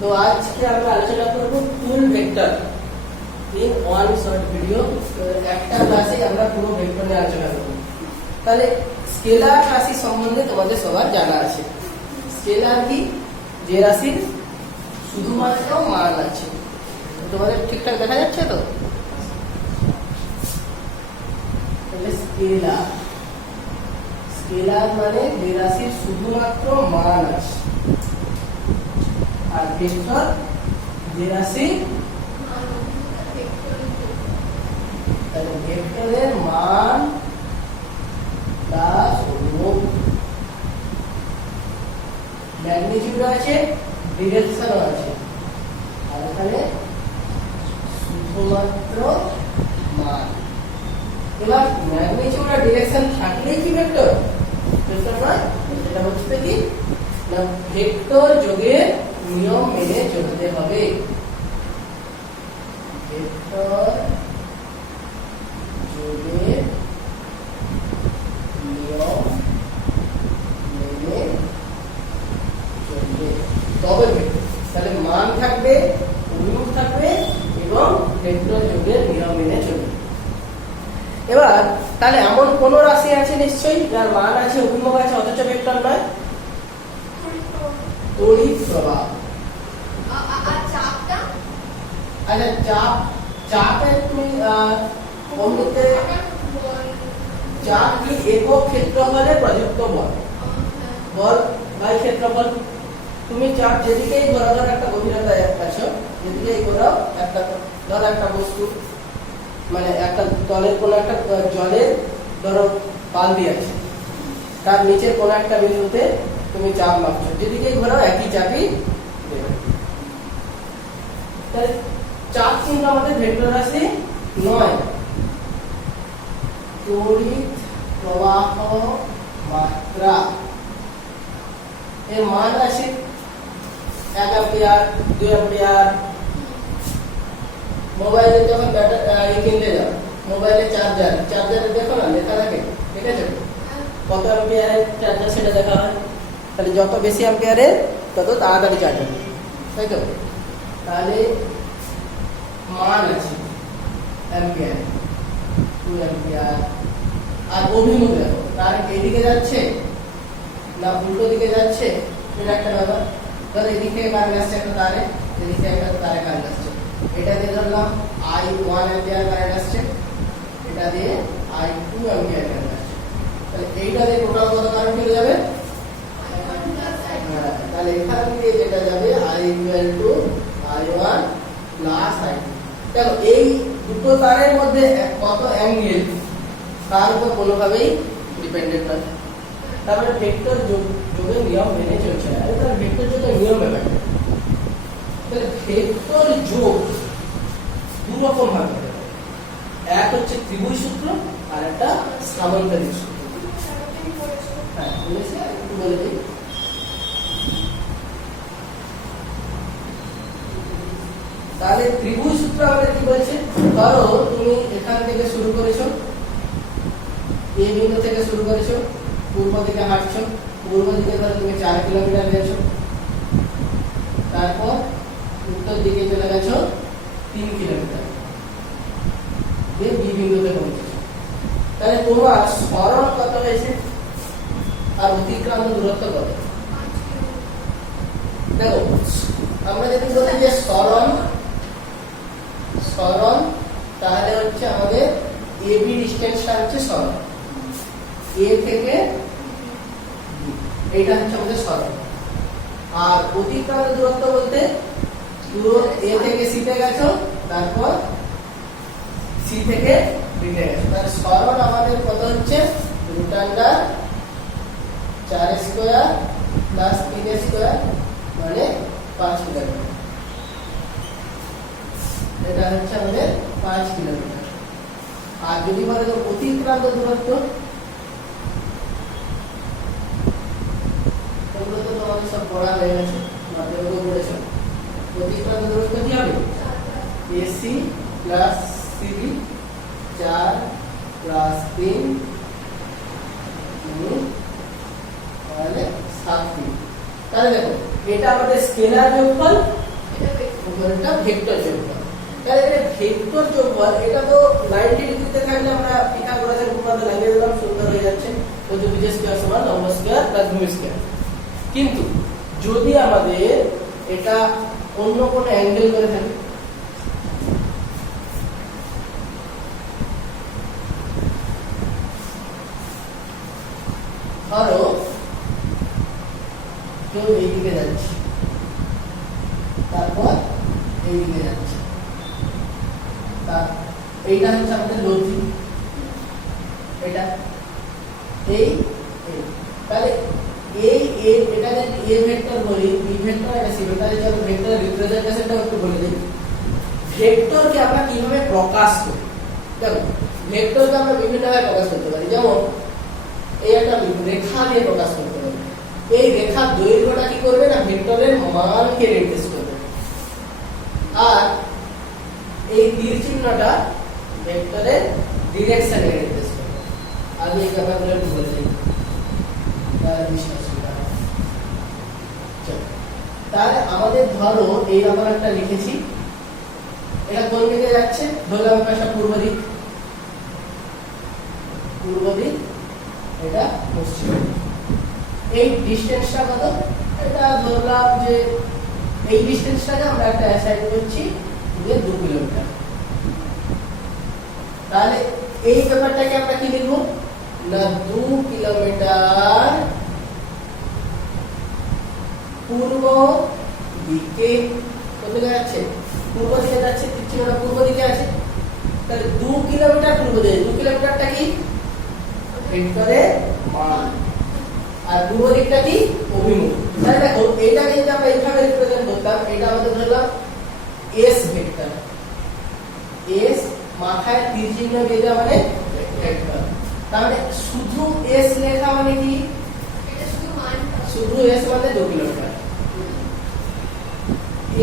তো আজকে আমরা আলোচনা করব full vector in one short video. একটা ক্লাসে আমরা পুরো ভেক্টর নিয়ে আলোচনা করব। তাহলে স্কেলার রাশি সম্বন্ধে তোমাদের সবার জানা আছে। স্কেলার কি? যে রাশির শুধুমাত্র মান আছে। তোমাদের ঠিকঠাক দেখা যাচ্ছে তো? তাহলে স্কেলার স্কেলার মানে যে রাশির শুধুমাত্র মান আছে, আর ভেক্টর যে রাশি তাহলে ভেক্টরের মান প্লাস ম্যাগনিটিউড আছে, ডিরেকশনও আছে, আর এখানে শুধুমাত্র মান। এবার ম্যাগনিটিউড আর ডিরেকশন থাকলেই কি ভেক্টর? ভেক্টর নয়, এটা হচ্ছে কি না ভেক্টর যোগের নিয়ম মেনে চলতে হবে। ভেক্টর যোগের নিয়ম মেনে চলবে তবে ভেক্টর। তাহলে মান থাকবে, অভিমুখ থাকবে এবং ভেক্টর যোগের নিয়ম মেনে চলবে। এবার তাহলে এমন কোন রাশি আছে নিশ্চয়ই যার মান আছে, অভিমুখ আছে, অথচ ভেক্টর নয়? তড়িৎ প্রবাহ। আচ্ছা, চাপের তুমি অন্যতে চাপ কি একক ক্ষেত্রফলে প্রযুক্ত বল, বল বাই ক্ষেত্রফল। তুমি চাপ যেদিকেই ঘোরাও, ধর একটা গভীরতায় আছো, যেদিকেই ঘোরাও একটা ধর একটা বস্তু মানে একটা তলের কোন একটা জলের ধরো বালতি আছে, তার নিচের কোন একটা বিন্দুতে তুমি চাপ মাপছো, যেদিকেই ঘোরাও একই চাপই দেবে। তাহলে চাপ কিন্তু আমাদের ভেক্টর রাশি নয়, তড়িৎ প্রবাহ মাত্রা। এর মান আছে 1 অ্যাম্পিয়ার, 2 অ্যাম্পিয়ার। মোবাইলে যখন কিনতে যাও, মোবাইলে চার্জারে দেখো না লেখা থাকে, ঠিক আছে, কত অ্যাম্পিয়ারের চার্জার সেটা দেখা হয়। তাহলে যত বেশি অ্যাম্পিয়ারের তত তাড়াতাড়ি চার্জ হবে, তাই তো? তাহলে মান আছে অ্যাম্পিয়ার, 2 অ্যাম্পিয়ার। আর অভিমুখ দেখো, কারেন্ট এইদিকে যাচ্ছে না উল্টো দিকে যাচ্ছে, এটা একটা ব্যাপার। ধরো এদিক থেকে কারেন্ট আসছে একটা তারে, এদিক থেকে একটা তারে কারেন্ট আসছে, এটা দিয়ে ধরলাম I1 অ্যাম্পিয়ার কারেন্ট আসছে, এটা দিয়ে I2 অ্যাম্পিয়ার কারেন্ট আসছে। তাহলে এইটা দিয়ে টোটাল কত কারেন্ট চলে যাবে? তাহলে এখান থেকে যেটা যাবে I = I1 প্লাস I2। দেখো এই দুটো তারের মধ্যে কত অ্যাঙ্গেল তার উপর কোনোভাবেই ডিপেন্ডেন্ট নয়। তারপরে ভেক্টর যোগের নিয়ম মেনে চলছে না। তাহলে ভেক্টর যোগের নিয়ম ব্যাপারটা, তাহলে ভেক্টর যোগ দু রকম ভাবে হয়। এক হচ্ছে ত্রিভুজ সূত্র, আর একটা সামান্তরিক সূত্র। হ্যাঁ বলেছি, একটু বলে দিই। তাহলে ত্রিভুজ সূত্র আমাদের কি বলছে? ধরো তুমি এখান থেকে শুরু করেছো, এই বিন্দু থেকে শুরু করেছো, পূর্ব দিকে হাঁটছো, পূর্ব দিকে ধরো তুমি 4 কিলোমিটার গেছো, তারপর উত্তর দিকে চলে গেছো 3 কিলোমিটার, দিয়ে বি বিন্দুতে পৌঁছেছো। তাহলে তোমার সরণ কত হয়েছে আর অতিক্রান্ত দূরত্ব কত? দেখো আমরা যদি বলি যে সরণ, তাহলে হচ্ছে আমাদের এবি ডিসটেন্সটা হচ্ছে সরণ, এ থেকে এইটা হচ্ছে আমাদের সরণ। আর অতিক্রান্ত দূরত্ব বলতে পুরো এ থেকে সি তে গেছো, তারপর সি থেকে বি তে গেছো। তাহলে সরণ আমাদের কত হচ্ছে? √4² প্লাস 3² মানে 5 কিলোমিটার। এটা হচ্ছে আমাদের 5 কিলোমিটার। আর যদি বলে অতিক্রান্ত দূরত্ব, এগুলো তো তোমাদের সব পড়া হয়ে গেছে, মাধ্যমিকে পড়েছো। অতিক্রান্ত দূরত্ব কি হবে? AC প্লাস CB 4 প্লাস 3 তাহলে 7 ফিট। তাহলে দেখো এটা আমাদের স্কেলার যোগফল উপরেরটা ভেক্টর যোগফল। তাহলে এটা ভেক্টর যোগফল, এটা তো 90 ডিগ্রিতে থাকলে আমরা পিথাগোরাসের উপপাদ্য লাগিয়ে দিলাম, সুন্দর হয়ে যাচ্ছে। চতুর্ভুজ স্কয়ার সমান লম্ব স্কয়ার প্লাস ভূমি স্কয়ার। কিন্তু যদি আমাদের এটা অন্য কোনো অ্যাঙ্গেল করে থাকে, ধরো কেউ এইদিকে যাচ্ছে, তারপর এইদিকে যাচ্ছে, এইটা হচ্ছে আমাদের লব্ধি, এটা এই তাহলে এই এটা যদি এ ভেক্টর বলি, বি ভেক্টর এটা সি ভেক্টর, এই যে ভেক্টরের রিপ্রেজেন্টেশনটা একটু বলে দিই। ভেক্টরকে আমরা কিভাবে প্রকাশ করি? দেখো, ভেক্টরকে আমরা বিভিন্ন ভাবে প্রকাশ করতে পারি। যেমন এই একটা রেখা দিয়ে প্রকাশ করতে পারি। এই রেখার দৈর্ঘ্যটা কি করবে না ভেক্টরের মানকে নির্দেশ করবে, আর এই তীর চিহ্নটা ভেক্টরের ডিরেকশনে নির্দেশ করবে। আমি এই ব্যাপারগুলো একটু বলে দিই, তাহলে আমাদের ধরো এইরকম একটা লিখেছি, এটা কোন দিকে যাচ্ছে? ধরলাম একটা পূর্ব দিক, পূর্ব দিক, এটা পশ্চিম। এই ডিসটেন্সটা কত? এটা ধরলাম যে এই ডিসটেন্সটাকে আমরা একটা অ্যাসাইন করছি যে 2 কিলোমিটার। তাহলে এই ব্যাপারটাকে আমরা কি লিখব না 2 কিলোমিটার পূর্ব দিকে। কোথায় যাচ্ছে? পূর্ব দিকে যাচ্ছে, তীরচিহ্নটা পূর্ব দিকে আছে। তাহলে 2 কিলোমিটার পূর্ব দিকে, 2 কিলোমিটারটা কি ভেক্টরের মান, আর পূর্ব দিকটা কি অভিমুখ। তাহলে দেখো এইটাকে যদি আমরা এইভাবে রিপ্রেজেন্ট করতাম, এটা আমাদের ধরলাম এস ভেক্টর, এস মাথায় তীর চিহ্ন দিয়ে দেওয়া মানে ভেক্টর। তাহলে শুধু এস লেখা মানে কি? এটা শুধু মান, শুধু এস মানে 2 কিলোমিটার।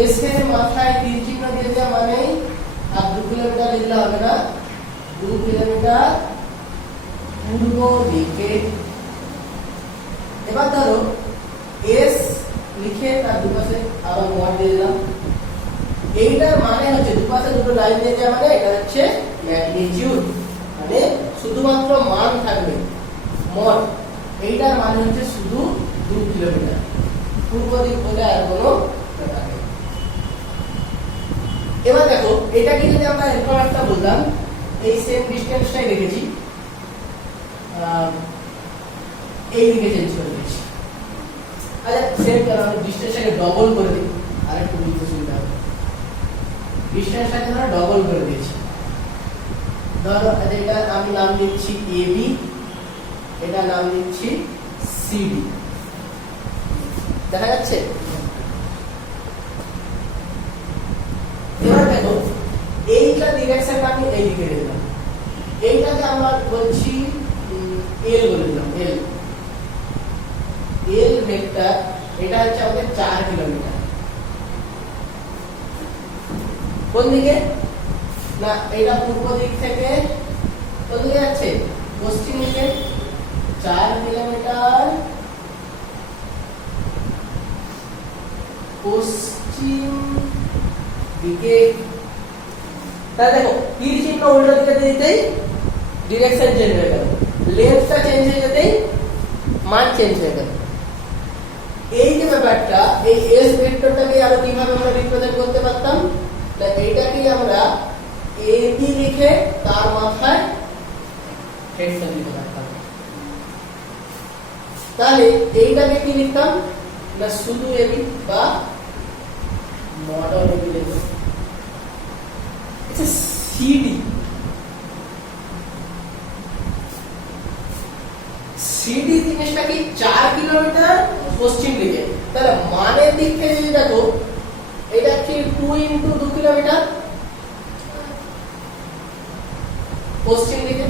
এস এর মাথায় তীর চিহ্ন দিয়ে দেওয়া মানে আর 2 কিলোমিটার লিখলে হবে না, 2 কিলোমিটার পূর্ব দিকে। এবার ধরো এস লিখে তার দুপাশে আবার মড দিয়ে দিলাম। এইটার মানে হচ্ছে দুপাশে দুটো লাইন দিয়ে দেওয়া মানে এটা হচ্ছে ম্যাগনিটিউড, মানে শুধুমাত্র মান থাকবে মড। এইটার মানে হচ্ছে শুধু 2 কিলোমিটার পূর্ব দিক বলে আর কোনো ব্যাপার নেই। এবার দেখো এটাকে যদি আমরা এরকম একটা বললাম, এই সেম ডিসটেন্সটাই রেখেছি, এই দিকে চেঞ্জ করে দিয়েছি। আচ্ছা সেম আমি ডিসটেন্সটাকে ডবল করে দিই, আর একটু বুঝতে সুবিধা হবে। ডিসটেন্সটাকে আমরা ডবল করে দিয়েছি। ধরো এটা আমি নাম দিচ্ছি এবি, এটা নাম দিচ্ছি সিডি। দেখা যাচ্ছে? এবার দেখো এইটা ডিরেকশনটা আমি এই দিকে দিলাম, এইটাকে আমরা বলছি এল বলে দিলাম, এল এল ভেক্টর। এটা হচ্ছে আমাদের 4 কিলোমিটার। কোন দিকে না এটা পূর্ব দিক থেকে কোন দিকে যাচ্ছে? পশ্চিম দিকে। 4 কিলোমিটার পশ্চিম দিকে। তাহলে দেখো তীর চিহ্ন উল্টো দিকে দিতেই ডিরেকশন চেঞ্জ হয়ে গেল, লেন্থটা চেঞ্জ হয়ে যেতেই মান চেঞ্জ হয়ে গেল। এই যে ব্যাপারটা, এই এস ভেক্টরটাকে আরো কিভাবে আমরা রিপ্রেজেন্ট করতে পারতাম? না এইটাকে আমরা এবি লিখে তার মাথায় ভেক্টর লিখে রাখতাম। তাহলে এইটাকে কি লিখতাম না শুধু এবি বা মডেল এবি লিখতাম। আচ্ছা সিডি, সিডি জিনিসটা কি 4 কিলোমিটার পশ্চিম দিকে। তাহলে মানের দিক থেকে যদি দেখো এটা কি 2 × 2 কিলোমিটার পশ্চিম দিকে।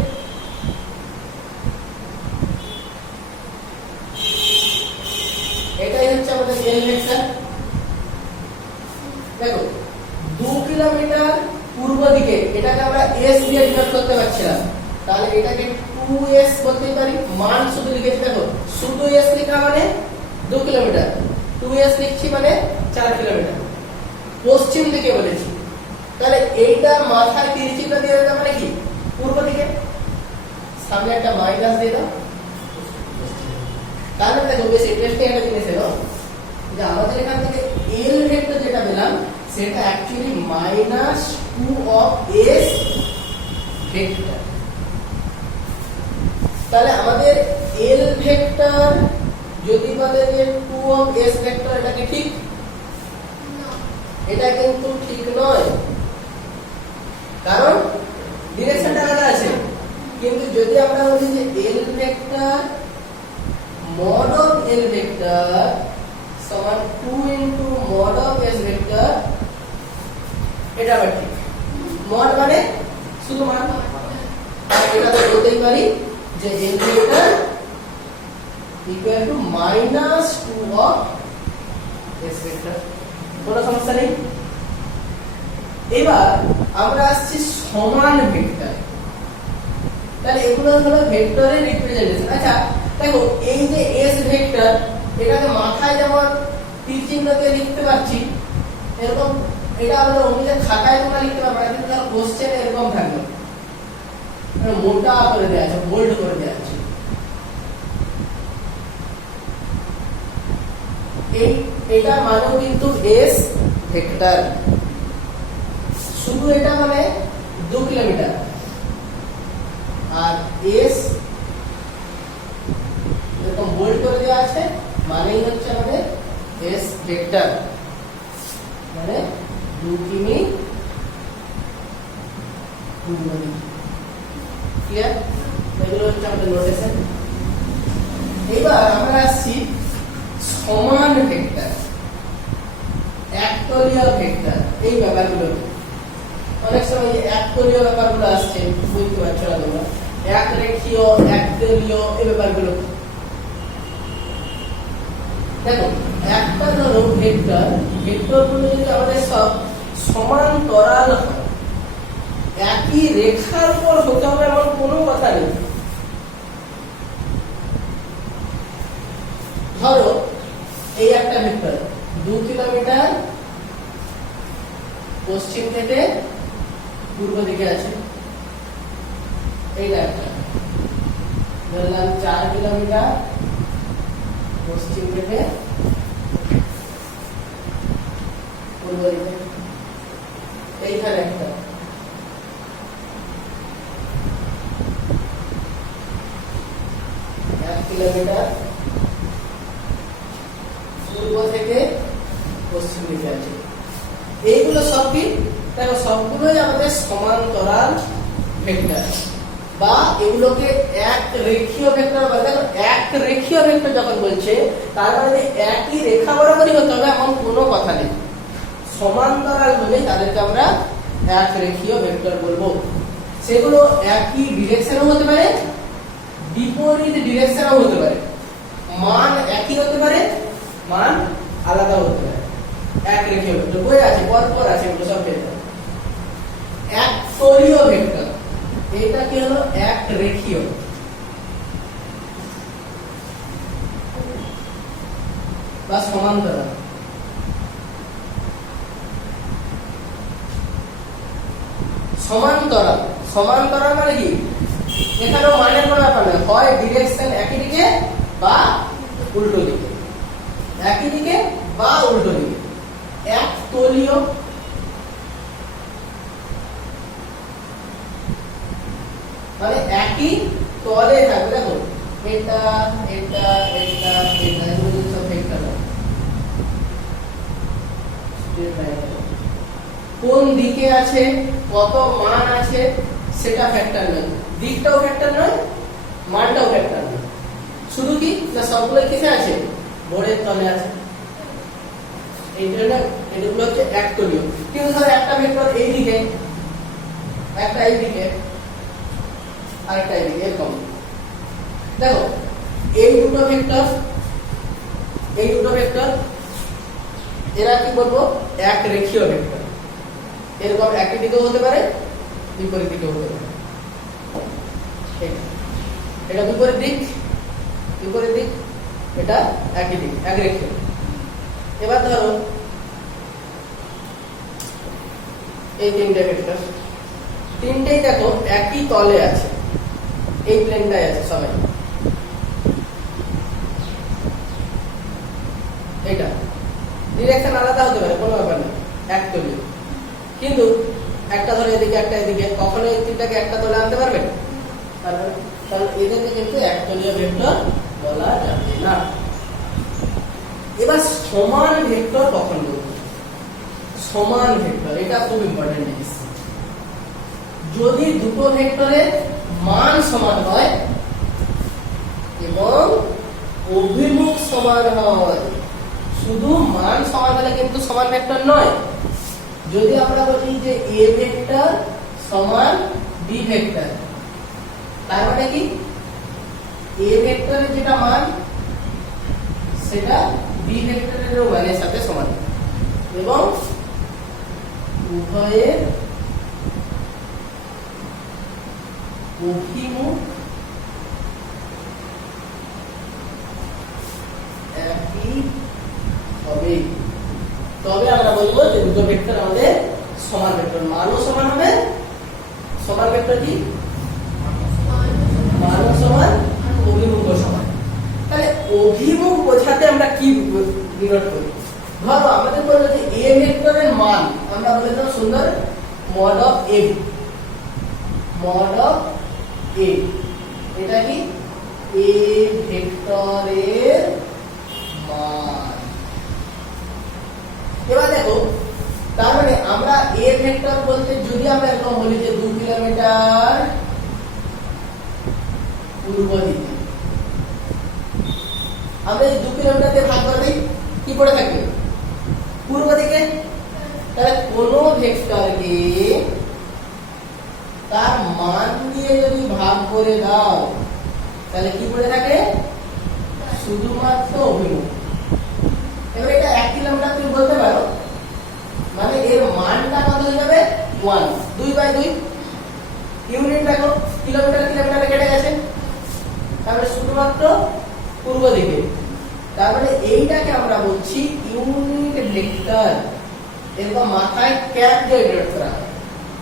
এটাই হচ্ছে আমাদের এল ভেক্টর। দেখো 2 কিলোমিটার পূর্ব দিকে, এটাকে আমরা এস দিয়ে ডিনোট করতে পারছিলাম, তাহলে এটাকে 2s বলতে পারি। মান শুধু লিখেছি, দেখো শুধু s লেখা মানে 2 কিলোমিটার, 2s লিখছি মানে 4 কিলোমিটার। পশ্চিম দিকে মাথায় তীর চিহ্ন দিয়ে দেওয়া মানে কি পূর্ব দিকে, সামনে একটা মাইনাস দিয়ে দাও। তাহলে দেখো বেশ ইন্টারেস্টিং একটা জিনিস এলো যে আমাদের এখান থেকে এল ভেক্টর যেটা পেলাম সেটা actually minus 2 of S vector. তাহলে আমাদের এল ভেক্টর যদি বলে যে 2 অফ এস ভেক্টর, এটা কি ঠিক? এটা কিন্তু ঠিক নয়, কারণ ডিরেকশনটা আলাদা আছে। কিন্তু যদি আমরা বলি যে এল vector mod of L vector সমান 2 into mod of S vector, এটা আবার ঠিক। mod মানে শুধু মান, এটা তো বলতেই পারি যে L vector equal to minus 2 of S vector, কোনো সমস্যা নেই। এবার আমরা আসছি সমান ভেক্টর। তাহলে এগুলো হলো ভেক্টরের রিপ্রেজেন্টেশন। আচ্ছা দেখো এই যে এস ভেক্টর, এটাকে মাথায় যেমন তীর চিহ্ন দিয়ে লিখতে পারছি এরকম, এটা আমরা অন্য খাতায় তোমরা লিখতে পারবে না, কিন্তু তার কোশ্চেন এরকম থাকবে, মানে মোটা করে দেওয়া আছে, বোল্ড করে দেওয়া আছে। এটা মানে কিন্তু এস ভেক্টর, শুধু এটা মানে 2 কিলোমিটার, আর এস এরকম বোল্ড করে দেওয়া আছে মানেই হচ্ছে আমাদের এস ভেক্টর, মানে 2 কিমি ক্লিয়ার? এগুলো হচ্ছে আমাদের নোটেশন। এবার আমরা আসছি সমান ভেক্টর, একতলীয় ভেক্টর। এই ব্যাপারগুলো অনেক সময় যে একতলীয় ব্যাপারগুলো আসছে বুঝতে পারছো না তোমরা, এক রেখীয়, একতলীয়, এই ব্যাপারগুলো দেখো। একটা ধরো ভেক্টর, ভেক্টরগুলো যদি আমাদের সব সমান্তরাল হয়, একই রেখার উপর হতে হবে এমন কোনো কথা নেই। ধরো এই একটা ভেক্টর 2 কিলোমিটার পশ্চিম থেকে পূর্ব দিকে আছে, এইটা একটা ধরলাম 4 কিলোমিটার পশ্চিম থেকে পূর্ব দিকে, এইখানে একটা, কিলোমিটার পূর্ব থেকে পশ্চিম দিকে আছে। এইগুলো সব কি দেখো, সবগুলোই আমাদের সমান্তরাল ভেক্টর, বা এগুলোকে এক রেখীয় ভেক্টর বলে। দেখো এক রেখীয় ভেক্টর যখন বলছে তার মানে একই রেখা বরাবরই হতে হবে এমন কোনো কথা নেই। সমান্তরাল হলে তাদেরকে আমরা এক রেখীয় ভেক্টর বলবো। সেগুলো একই ডিরেকশনও হতে পারে, বিপরীত ডিরেকশনও হতে পারে, মান একই হতে পারে, মান আলাদা হতে পারে। এক রেখীয় ভেক্টর বই আছে, পরপর আছে, এগুলো সব ভেক্টর। এক তলীয় ভেক্টর, এটা কি হলো এক রেখীয়, বা সমান্তরাল। সমান্তরাল, সমান্তরাল মানে কি এখানেও মানের কোনো ব্যাপার নয়, হয় ডিরেকশন একই দিকে বা উল্টো দিকে, একই দিকে বা উল্টো দিকে। এক তলীয় মানে একই তলে থাকবে। দেখো এটা এটা এটা এটা এগুলো সব ভেক্টর, কোন দিকে আছে, কত মান আছে সেটা ফ্যাক্টর নয়, দিকটাও ফ্যাক্টর নয়, মানটাও ফ্যাক্টর নয়। শুধু কি না সবগুলো কিসে আছে, বোর্ডের তলে আছে। এই জন্য এগুলো হচ্ছে একতলীয়। কিন্তু ধর একটা ভেক্টর এই দিকে, একটা এই দিকে, আরেকটা এই দিকে, এরকম। দেখো এই দুটো ভেক্টর, এই দুটো ভেক্টর এরা কি বলবো এক রেখীয় ভেক্টর। এরকম একই দিকেও হতে পারে, বিপরীত দিকেও হতে পারে। এটা বিপরীত দিক, বিপরীত দিক, এটা একই দিক, এক রেখীয়। এবার ধরো এই তিনটে ভেক্টর, তিনটেই দেখো একই তলে আছে, এই প্লেনটাই আছে সবাই। এটা ডিরেকশন আলাদা হতে পারে, কোনো ব্যাপার নেই, এক তলীয়। কিন্তু একটা ধরে এদিকে একটা এদিকে, কখনো এই তিনটাকে একটা তলে আনতে পারবে? কারণ এদেরকে কিন্তু একতলীয় ভেক্টর বলা যাবে না। এবার সমান ভেক্টর কখন বলবো? সমান ভেক্টর, এটা খুব ইম্পর্টেন্ট জিনিস। যদি দুটো ভেক্টরের মান সমান হয় এবং অভিমুখ সমান হয়, শুধু মান সমান হলে কিন্তু সমান ভেক্টর নয়। যদি আমরা বলি যে এ ভেক্টর সমান বি ভেক্টর, তার মানে কি এ ভেক্টরের যেটা মান সেটা বি ভেক্টরের মানের সাথে সমান, এবং উভয়ের অভিমুখ একই হবে, তবে আমরা বলবো যে দুটো ভেক্টর আমাদের সমান ভেক্টর, মানও সমান হবে। সমান ভেক্টর কি? মানও সমান, অভিমুখও সমান। তাহলে অভিমুখ বোঝাতে আমরা কি ডিনোট করি? ধরো আমাদের বললো যে এ ভেক্টরের মান আমরা বলে দিলাম সুন্দর mod of A, mod of A. এটা কি? এ ভেক্টরের মান। এবার দেখো, তার মানে আমরা এ ভেক্টর বলতে যদি আমরা এরকম বলি যে 2 কিলোমিটার পূর্ব দিকে, আমরা এই 2 কিলোমিটার দিয়ে ভাগ করে দিই, কি পড়ে থাকবে? পূর্ব দিকে। তাহলে কোন ভেক্টরকে তার মান দিয়ে যদি ভাগ করে দাও তাহলে কি পড়ে থাকে? শুধুমাত্র অভিমুখ। এবার এটা 1 কিলোমিটার তুমি বলতে পারো, মানে এর মানটা কত হয়ে যাবে? 1, 2/2। ইউনিট দেখো, কিলোমিটার কিলোমিটারে কেটে গেছে, তাহলে শুধুমাত্র পূর্ব দিকে। তার মানে এইটাকে আমরা বলছি ইউনিট ভেক্টর। এরকম মাথায় ক্যাপ দিয়ে ডিনোট করা হয়।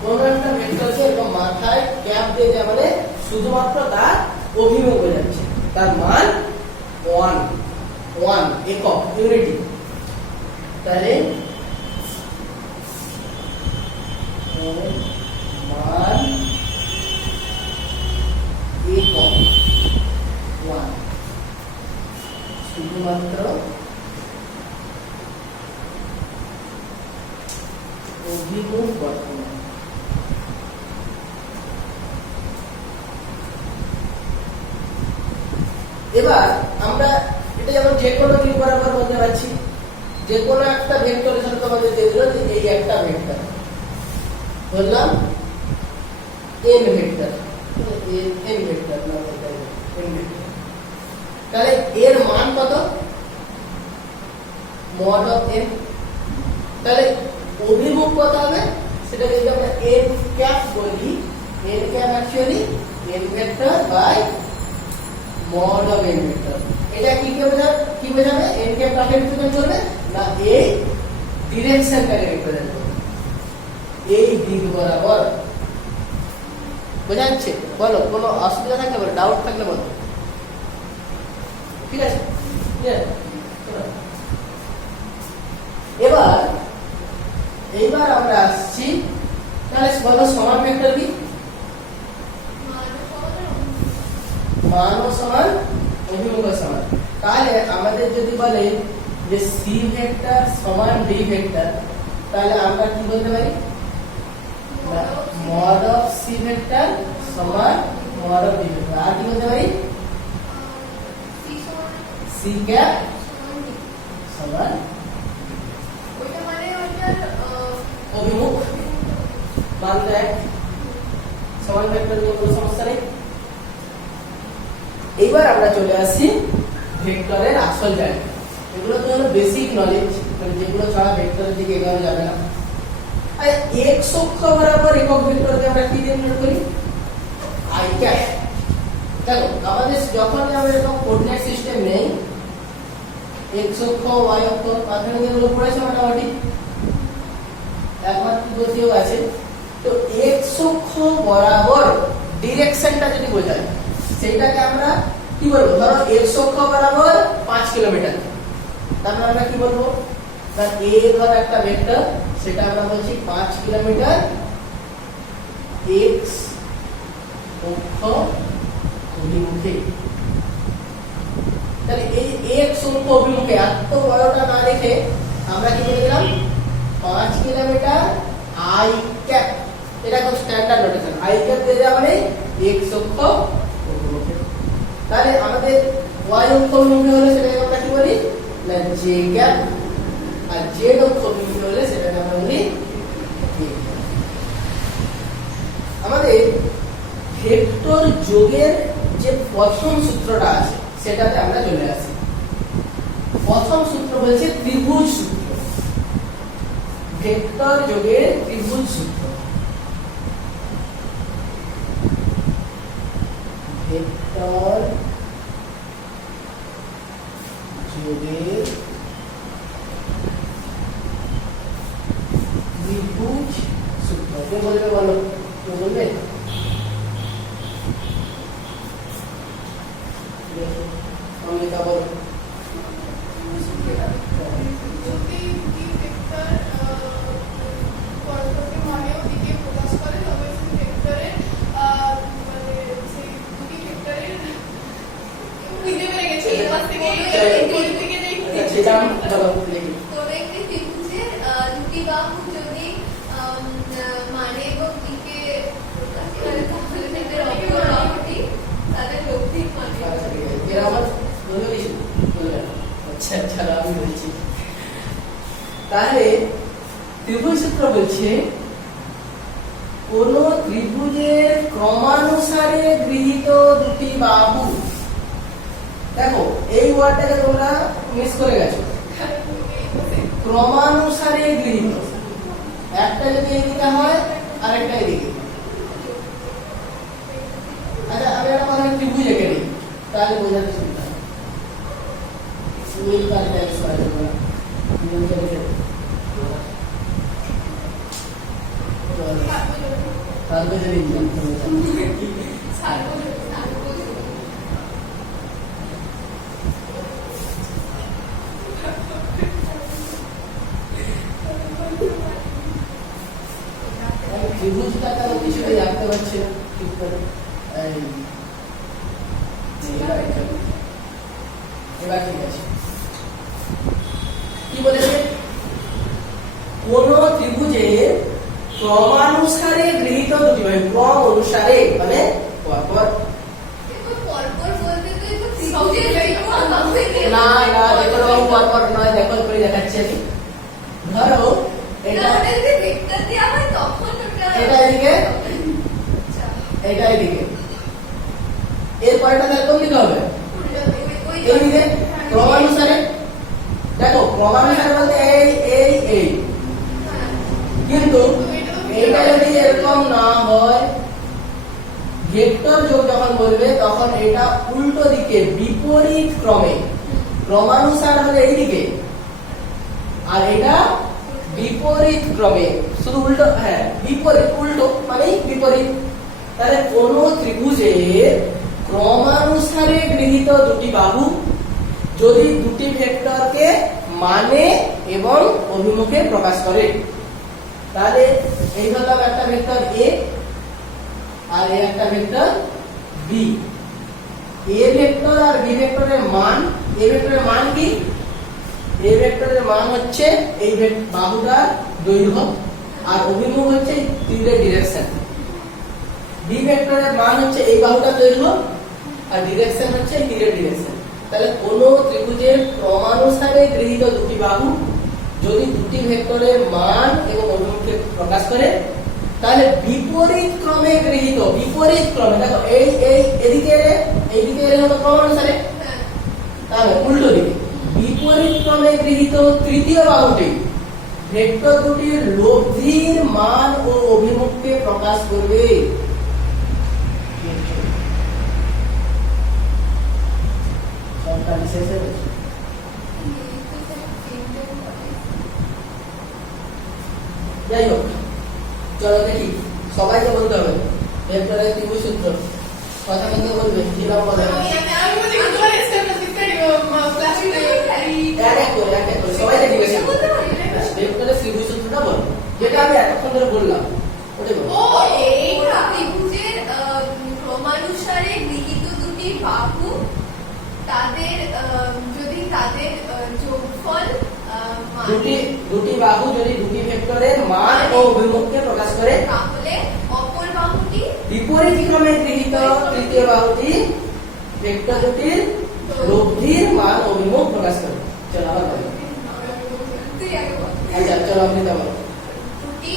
কোন একটা ভেক্টরকে এরকম মাথায় ক্যাপ দিয়ে দেওয়া মানে শুধুমাত্র তার অভিমুখ বোঝাচ্ছে, তার মান 1 একক, ইউনিটি। তাহলে মান একক 1, শুধুমাত্র অভিমুখ বর্তমান। এবার আমরা এটা যেমন যে কোনো দিক বরাবর বলতে পারছি, যে কোনো একটা ভেক্টরের সাথে তোমাদের দিয়ে দিল যে এই একটা ভেক্টর বললাম এন ভেক্টর, এন ভেক্টর না এন ভেক্টর। তাহলে এর মান কত? Mod of N. তাহলে অভিমুখ কত হবে? সেটা যদি আমরা এন ক্যাপ বলি, N cap actually N vector by mod of N vector. এটা কি বোঝাবে? এন ক্যাপ কাকে রিপ্রেজেন্ট করবে না, এই ডিরেকশনটাকে রিপ্রেজেন্ট করবে, এই দিক বরাবর। বোঝা যাচ্ছে? বলো, কোনো অসুবিধা থাকলে বলো, ডাউট থাকলে বলো। ঠিক আছে? এইবার আমরা আসছি, তাহলে বলো সমান ভেক্টর কি? মানও সমান, অভিমুখ সমান। তাহলে আমাদের যদি বলে যে সি ভেক্টর সমান ডি ভেক্টর, তাহলে আমরা কি বলতে পারি? মড অফ সি ভেক্টর সমান মড অফ ডি ভেক্টর। আর কি বলতে পারি? সি ক্যাপ সমান অভিমুখ। মান দেখ, সমান ভেক্টর নিয়ে কোনো সমস্যা নেই। এইবার আমরা চলে আসি ভেক্টরের আসল জায়গা। এগুলো তো হলো বেসিক নলেজ, মানে যেগুলো ছাড়া ভেক্টরের দিকে এগোনো যাবে না। আর এক্স অক্ষ বরাবর একক ভেক্টরকে আমরা কি দিয়ে ডিনোট করি? I cap. দেখো আমাদের যখন আমরা এরকম কোঅর্ডিনেট সিস্টেম নেই, এক্স অক্ষ ওয়াই অক্ষ মাঝখানে যেগুলো পড়েছে মোটামুটি একমাত্র গতিও আছে, তো x অক্ষ বরাবর ডিরেকশনটা যদি বোঝায় সেটাকে আমরা কি বলবো? ধরো x অক্ষ বরাবর 5 কিলোমিটার, তারপর আমরা কি বলবো? না a ধর একটা ভেক্টর, সেটা আমরা বলছি 5 কিলোমিটার x অক্ষ অভিমুখে। তাহলে এই x অক্ষ অভিমুখে এত বড়টা না দেখে আমরা কি বলে দিলাম? 5 কিলোমিটার i ক্যাপ। এটা খুব স্ট্যান্ডার্ড নোটেশন। i ক্যাপ দিয়ে দেওয়া মানে x অক্ষ অভিমুখে। তাহলে আমাদের y অক্ষ অভিমুখে হলে সেটাকে আমরা কি বলি? না j ক্যাপ। আর z অক্ষ অভিমুখে হলে সেটাকে আমরা বলি k। আমাদের ভেক্টর যোগের যে প্রথম সূত্রটা আছে সেটাতে আমরা চলে আসি। প্রথম সূত্র বলছে ত্রিভুজ সূত্র। ভেক্টর যোগের ত্রিভুজ সূত্র। ভেক্টর যোগের ত্রিভুজ সূত্র। কে বলবে বলো? কে বলবে? অমিতা বলো। তাহলে ত্রিভুজ সূত্র বলছে কোন ত্রিভুজের ক্রমানুসারে গৃহীত দুটি বাহু। দেখো এই ওয়ার্ডটাকে তোমরা মিস করে গেছো। ক্রমানুসারে গৃহীত, একটা যদি এদিকে হয় আরেকটা এদিকে। আচ্ছা আমি একটা কথা ত্রিভুজ এঁকে নিই, তাহলে বোঝাতে সুবিধা হবে। ত্রিভুজটা তাও কিছুই জানতে পারছি না ঠিক করে। এবার ঠিক আছে। কি বলেছে? কোন ত্রিভুজের ক্রমানুসারে গৃহীত দুটি বাহু। ক্রম অনুসারে মানে পরপর। না না দেখো বাহু পরপর নয়, দেখো করে দেখাচ্ছি আমি। ধরো এটা এটা এদিকে, এটা এদিকে, এর পরেরটা তাহলে কোন দিকে হবে? এইদিকে। ক্রমানুসারে দেখো, ক্রমানুসারে বলতে এই এই এই, কিন্তু এইটা যদি এরকম না হয়, ভেক্টর যোগ যখন বলবে তখন এটা উল্টো দিকে বিপরীত ক্রমে। ক্রমানুসার হলে এইদিকে, আর এটা বিপরীত ক্রমে, শুধু উল্টো। হ্যাঁ বিপরীত, উল্টো মানে বিপরীত। তাহলে কোন ত্রিভুজের ক্রমানুসারে গৃহীত দুটি বাহু যদি দুটি ভেক্টরকে মানে এবং অভিমুখে প্রকাশ করে, তাহলে এই হলো একটা ভেক্টর a আর এই একটা ভেক্টর b। a ভেক্টর আর b ভেক্টরের মান, a ভেক্টরের মান কি? a ভেক্টরের মান হচ্ছে এই বাহুটার দৈর্ঘ্য, আর অভিমুখ হচ্ছে তীরের ডিরেকশন। b ভেক্টরের মান হচ্ছে এই বাহুটার দৈর্ঘ্য, আর ডিরেকশন হচ্ছে তীরের ডিরেকশন। তাহলে কোন ত্রিভুজের ক্রমানুসারে গৃহীত দুটি বাহু যদি দুটি ভেক্টরের মান এবং অভিমুখকে প্রকাশ করে, তাহলে বিপরীত ক্রমে গৃহীত, বিপরীত ক্রমে, দেখো এই এই এদিকে এলে এইদিকে এলে হলো ক্রমানুসারে, তাহলে উল্টো দিকে বিপরীত ক্রমে গৃহীত তৃতীয় বাহুটি ভেক্টর দুটির লব্ধির মান ও অভিমুখকে প্রকাশ করবে। যাই হোক, চলো দেখি সবাইকে বলতে হবে ভেক্টরের ত্রিভুজ সূত্র কথা কিন্তু বলবে কি নাম বলে এক এক করে সবাইকে জিজ্ঞেস করবে ভেক্টরের ত্রিভুজ সূত্রটা বল যেটা আমি এতক্ষণ ধরে বললাম ওটাই বল। ও এইটা ত্রিভুজের ক্রমানুসারে গৃহীত দুটি বাহু তাদের যদি তাদের যোগফল দুটি বাহু যদি দুটি ভেক্টরের মান ও অভিমুখকে প্রকাশ করে তাহলে অপর বাহুটি বিপরীত ক্রমে গৃহীত তৃতীয় বাহুটি ভেক্টর দুটির লব্ধির মান ও অভিমুখ প্রকাশ করে। চলো আবার বলো। আচ্ছা চলো আপনি তা বলো। দুটি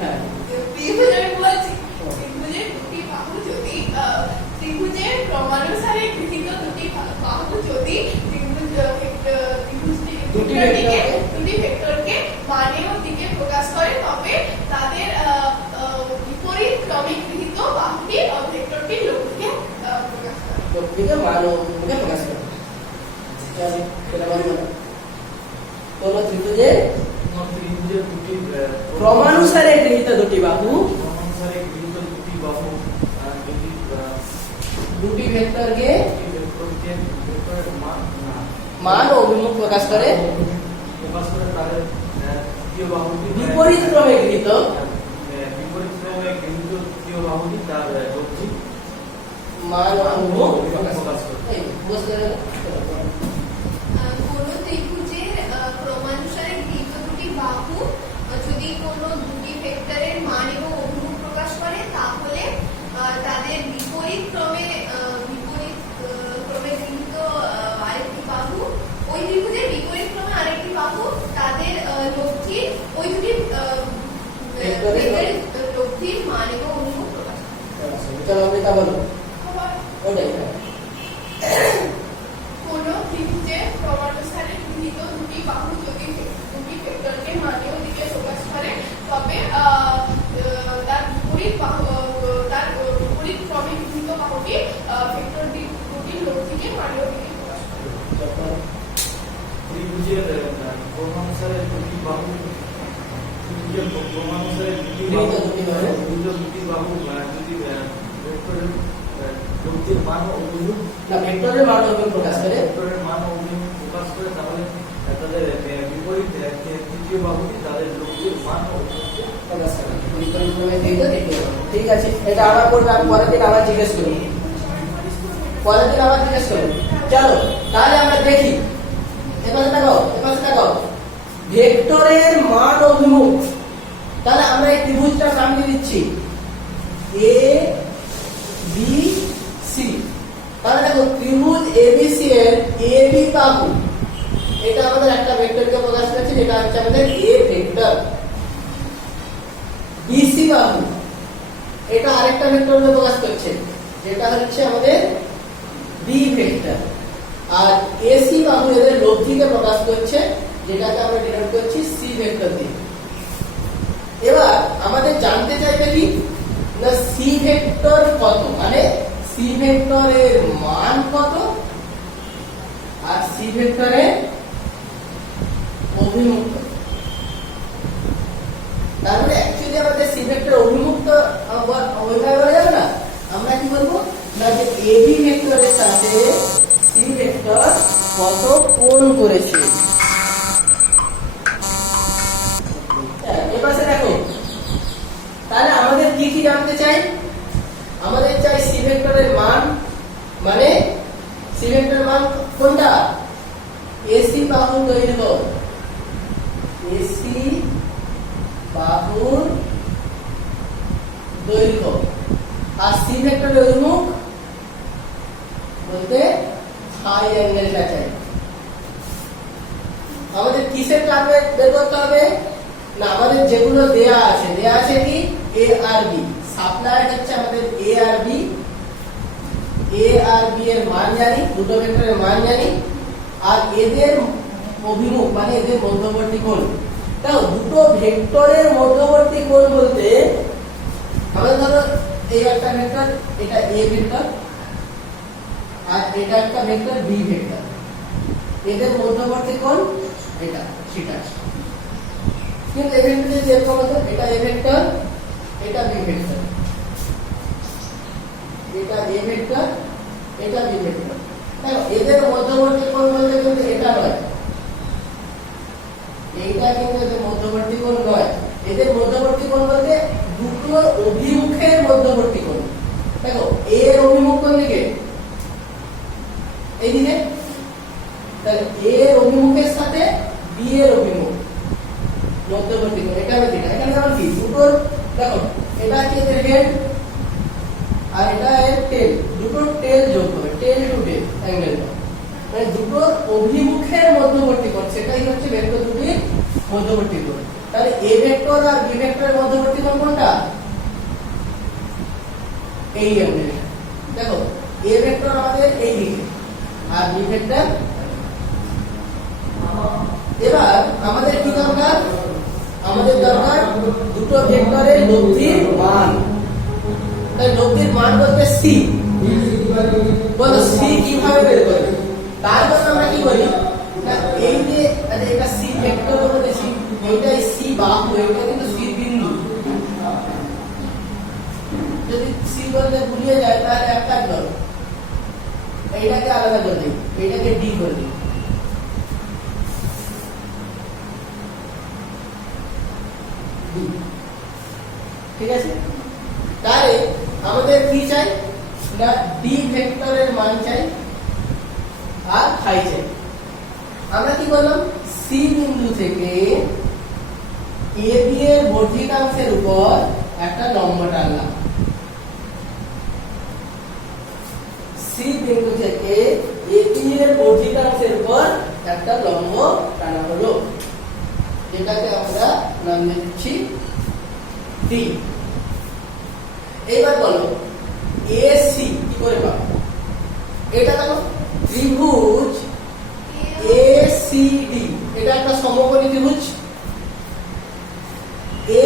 হ্যাঁ ত্রিভুজের ক্রমানুসারে গৃহীত দুটি বাহু যদি দুটি ভেক্টরকে মানে ও দিকে প্রকাশ করে তবে তাদের বিপরীত ক্রমে গৃহীত বাহুটি ভেক্টরটির লক্ষ্যে প্রকাশ করে। লব্ধিকে মান ও অভিমুখে প্রকাশ করে। চলো সেটা বলো। কোন ত্রিভুজের দুটি ক্রমানুসারে গৃহীত দুটি বাহু যদি দুটি ভেক্টরকে ভেক্টরের মান ও অভিমুখ প্রকাশ করে তাদের তৃতীয় বাহুটি বিপরীত ক্রমে গৃহীত তৃতীয় বাহুটি তার লব্ধি মান ও অভিমুখ প্রকাশ প্রকাশ করে। করে। এই বুঝতে গেলে কোন ত্রিভুজের ক্রমানুসারে গৃহীত দুটি বাহু যদি কোন দুটি ভেক্টরের মান এবং অভিমুখ প্রকাশ করে তাহলে তাদের বিপরীত ক্রমে গৃহীত আরেকটি বাহু ওই ত্রিভুজের বিপরীত ক্রমে আরেকটি বাহু তাদের লব্ধির ওই দুটি ভেক্টরের লব্ধির মান এবং অভিমুখ প্রকাশ করে। চলো আপনি তা বলো। ওটাই কোন ত্রিভুজের ক্রমানুসারে গৃহীত দুটি বাহু যদি দুটি ভেক্টরকে মানে ও দিকে প্রকাশ করে তবে তার বিপরীত ক্রমে গৃহীত বাহুটি ভেক্টর দুটির লব্ধিকে মানে ও দিকে প্রকাশ করে। ত্রিভুজের ক্রমানুসারে দুটি বাহু দুটি বাহু যদি ভেক্টরের লব্ধির মান ও অভিমুখ না ভেক্টরের মান ও অভিমুখ প্রকাশ করে ভেক্টরের মান ও অভিমুখ প্রকাশ করে তাহলে তাদের বিপরীত তৃতীয় বাহুটি তাদের লব্ধির মান ও অভিমুখকে প্রকাশ করে বিপরীত ক্রমে গৃহীত তৃতীয় বাহু। ঠিক আছে এটা আবার করবে আমি পরের দিন আবার জিজ্ঞেস করি চলো তাহলে আমরা দেখি এপাশে তাকাও ভেক্টরের মান ও অভিমুখ তাহলে আমরা এই ত্রিভুজটার নাম দিয়ে দিচ্ছি এ বি সি। তাহলে দেখো ত্রিভুজ এবিসি এর এ বি বাহু এটা আমাদের একটা ভেক্টরকে প্রকাশ করছে যেটা হচ্ছে আমাদের এ ভেক্টর। বিসি বাহু এটা আরেকটা ভেক্টরকে প্রকাশ করছে যেটা হচ্ছে আমাদের বি ভেক্টর। আর এসি বাহু এদের লব্ধিকে প্রকাশ করছে যেটাকে আমরা ডিনোট করছি সি ভেক্টর দিয়ে। এবার আমাদের জানতে চাইবে কি না সি ভেক্টর কত মানে সি ভেক্টরের মান কত আর সি ভেক্টরের অভিমুখ কত। তারপরে অ্যাকচুয়ালি আমাদের সি ভেক্টর অভিমুখ তো ওইভাবে বলা যাবে না আমরা কি বলবো না যে এবি ভেক্টরের সাথে সি ভেক্টর কত কোণ করেছে। এপাশে দেখো তাহলে আমাদের কি কি জানতে চাই আমাদের চাই সি ভেক্টরের মান মানে সি ভেক্টরের মান কোনটা এসি বাহু দৈর্ঘ্য এসি বাহুর দৈর্ঘ্য আর সি ভেক্টরের অভিমুখ বলতে থাই অ্যাঙ্গেলটা চাই। আমাদের কিসের লাগবে বের করতে হবে না আমাদের যেগুলো দেয়া আছে কি এ আর বি সাপ্লাই হচ্ছে আমাদের এ আর বি এর মান জানি দুটো ভেক্টরের মান জানি আর এদের অভিমুখ মানে এদের মধ্যবর্তী কোণ। তাও দুটো ভেক্টরের মধ্যবর্তী কোণ বলতে আমরা ধরো এই একটা ভেক্টর এটা এ ভেক্টর আর এটা একটা ভেক্টর বি ভেক্টর এদের মধ্যবর্তী কোণ এটা থিটা। কিন্তু এই ভেক্টর যদি এরকম হতো এটা এ ভেক্টর এটা বি ভেক্টর, এটা এ ভেক্টর, এটা বি ভেক্টর। দেখো এদের মধ্যবর্তী কোণ বলতে কিন্তু এটা নয়, এইটা কিন্তু এদের মধ্যবর্তী কোণ নয়। এদের মধ্যবর্তী কোণ বলতে দুটো অভিমুখের মধ্যবর্তী কোণ। দেখো এ এর অভিমুখ কোন দিকে? এইদিকে। তাহলে এ এর অভিমুখের সাথে বি এর অভিমুখ মধ্যবর্তী কোণ, এটা হবে এটা। এখানে যেমন কি দুটোর, দেখো এটা হচ্ছে এদের হেড আর এটা এর টেল, দুটো টেল যোগ হবে, টেল টু টেল অ্যাঙ্গেল, মানে দুটো অভিমুখের মধ্যবর্তী কোণ, সেটাই হচ্ছে ভেক্টর দুটির মধ্যবর্তী কোণ। তাহলে এ ভেক্টর আর বি ভেক্টরের মধ্যবর্তী কোণ কোনটা? এই অ্যাঙ্গেল। দেখো এ ভেক্টর আমাদের এই দিকে আর বি ভেক্টর। এবার আমাদের কি দরকার? আমাদের দরকার দুটো ভেক্টরের লব্ধির মান। তাই লব্ধির মান বলতে সি। বলো সি কিভাবে বের করবে? তার জন্য আমরা কি করি, না এই যে এটা সি ভেক্টর বলতে সি, এইটা সি বাহু, এটা কিন্তু সি বিন্দু। যদি সি বলতে ভুলিয়ে যায় তাহলে এক কাজ করো, এইটাকে আলাদা করে দিই, এইটাকে ডি করে দিই। ঠিক আছে? তাহলে আমাদের কি চাই, না ডি ভেক্টরের মান চাই আর ফাই চাই। আমরা কি করলাম, সি বিন্দু থেকে এ বি এর বর্ধিতাংশের উপর একটা লম্ব টানলাম। সি বিন্দু থেকে এ বি এর বর্ধিতাংশের উপর একটা লম্ব টানা হলো, যেটাকে আমরা নাম দিচ্ছি ডি। এবার বলো এসি কি করে পাবো? এটা দেখো ত্রিভুজ এসিডি, এটা একটা সমকোণী ত্রিভুজ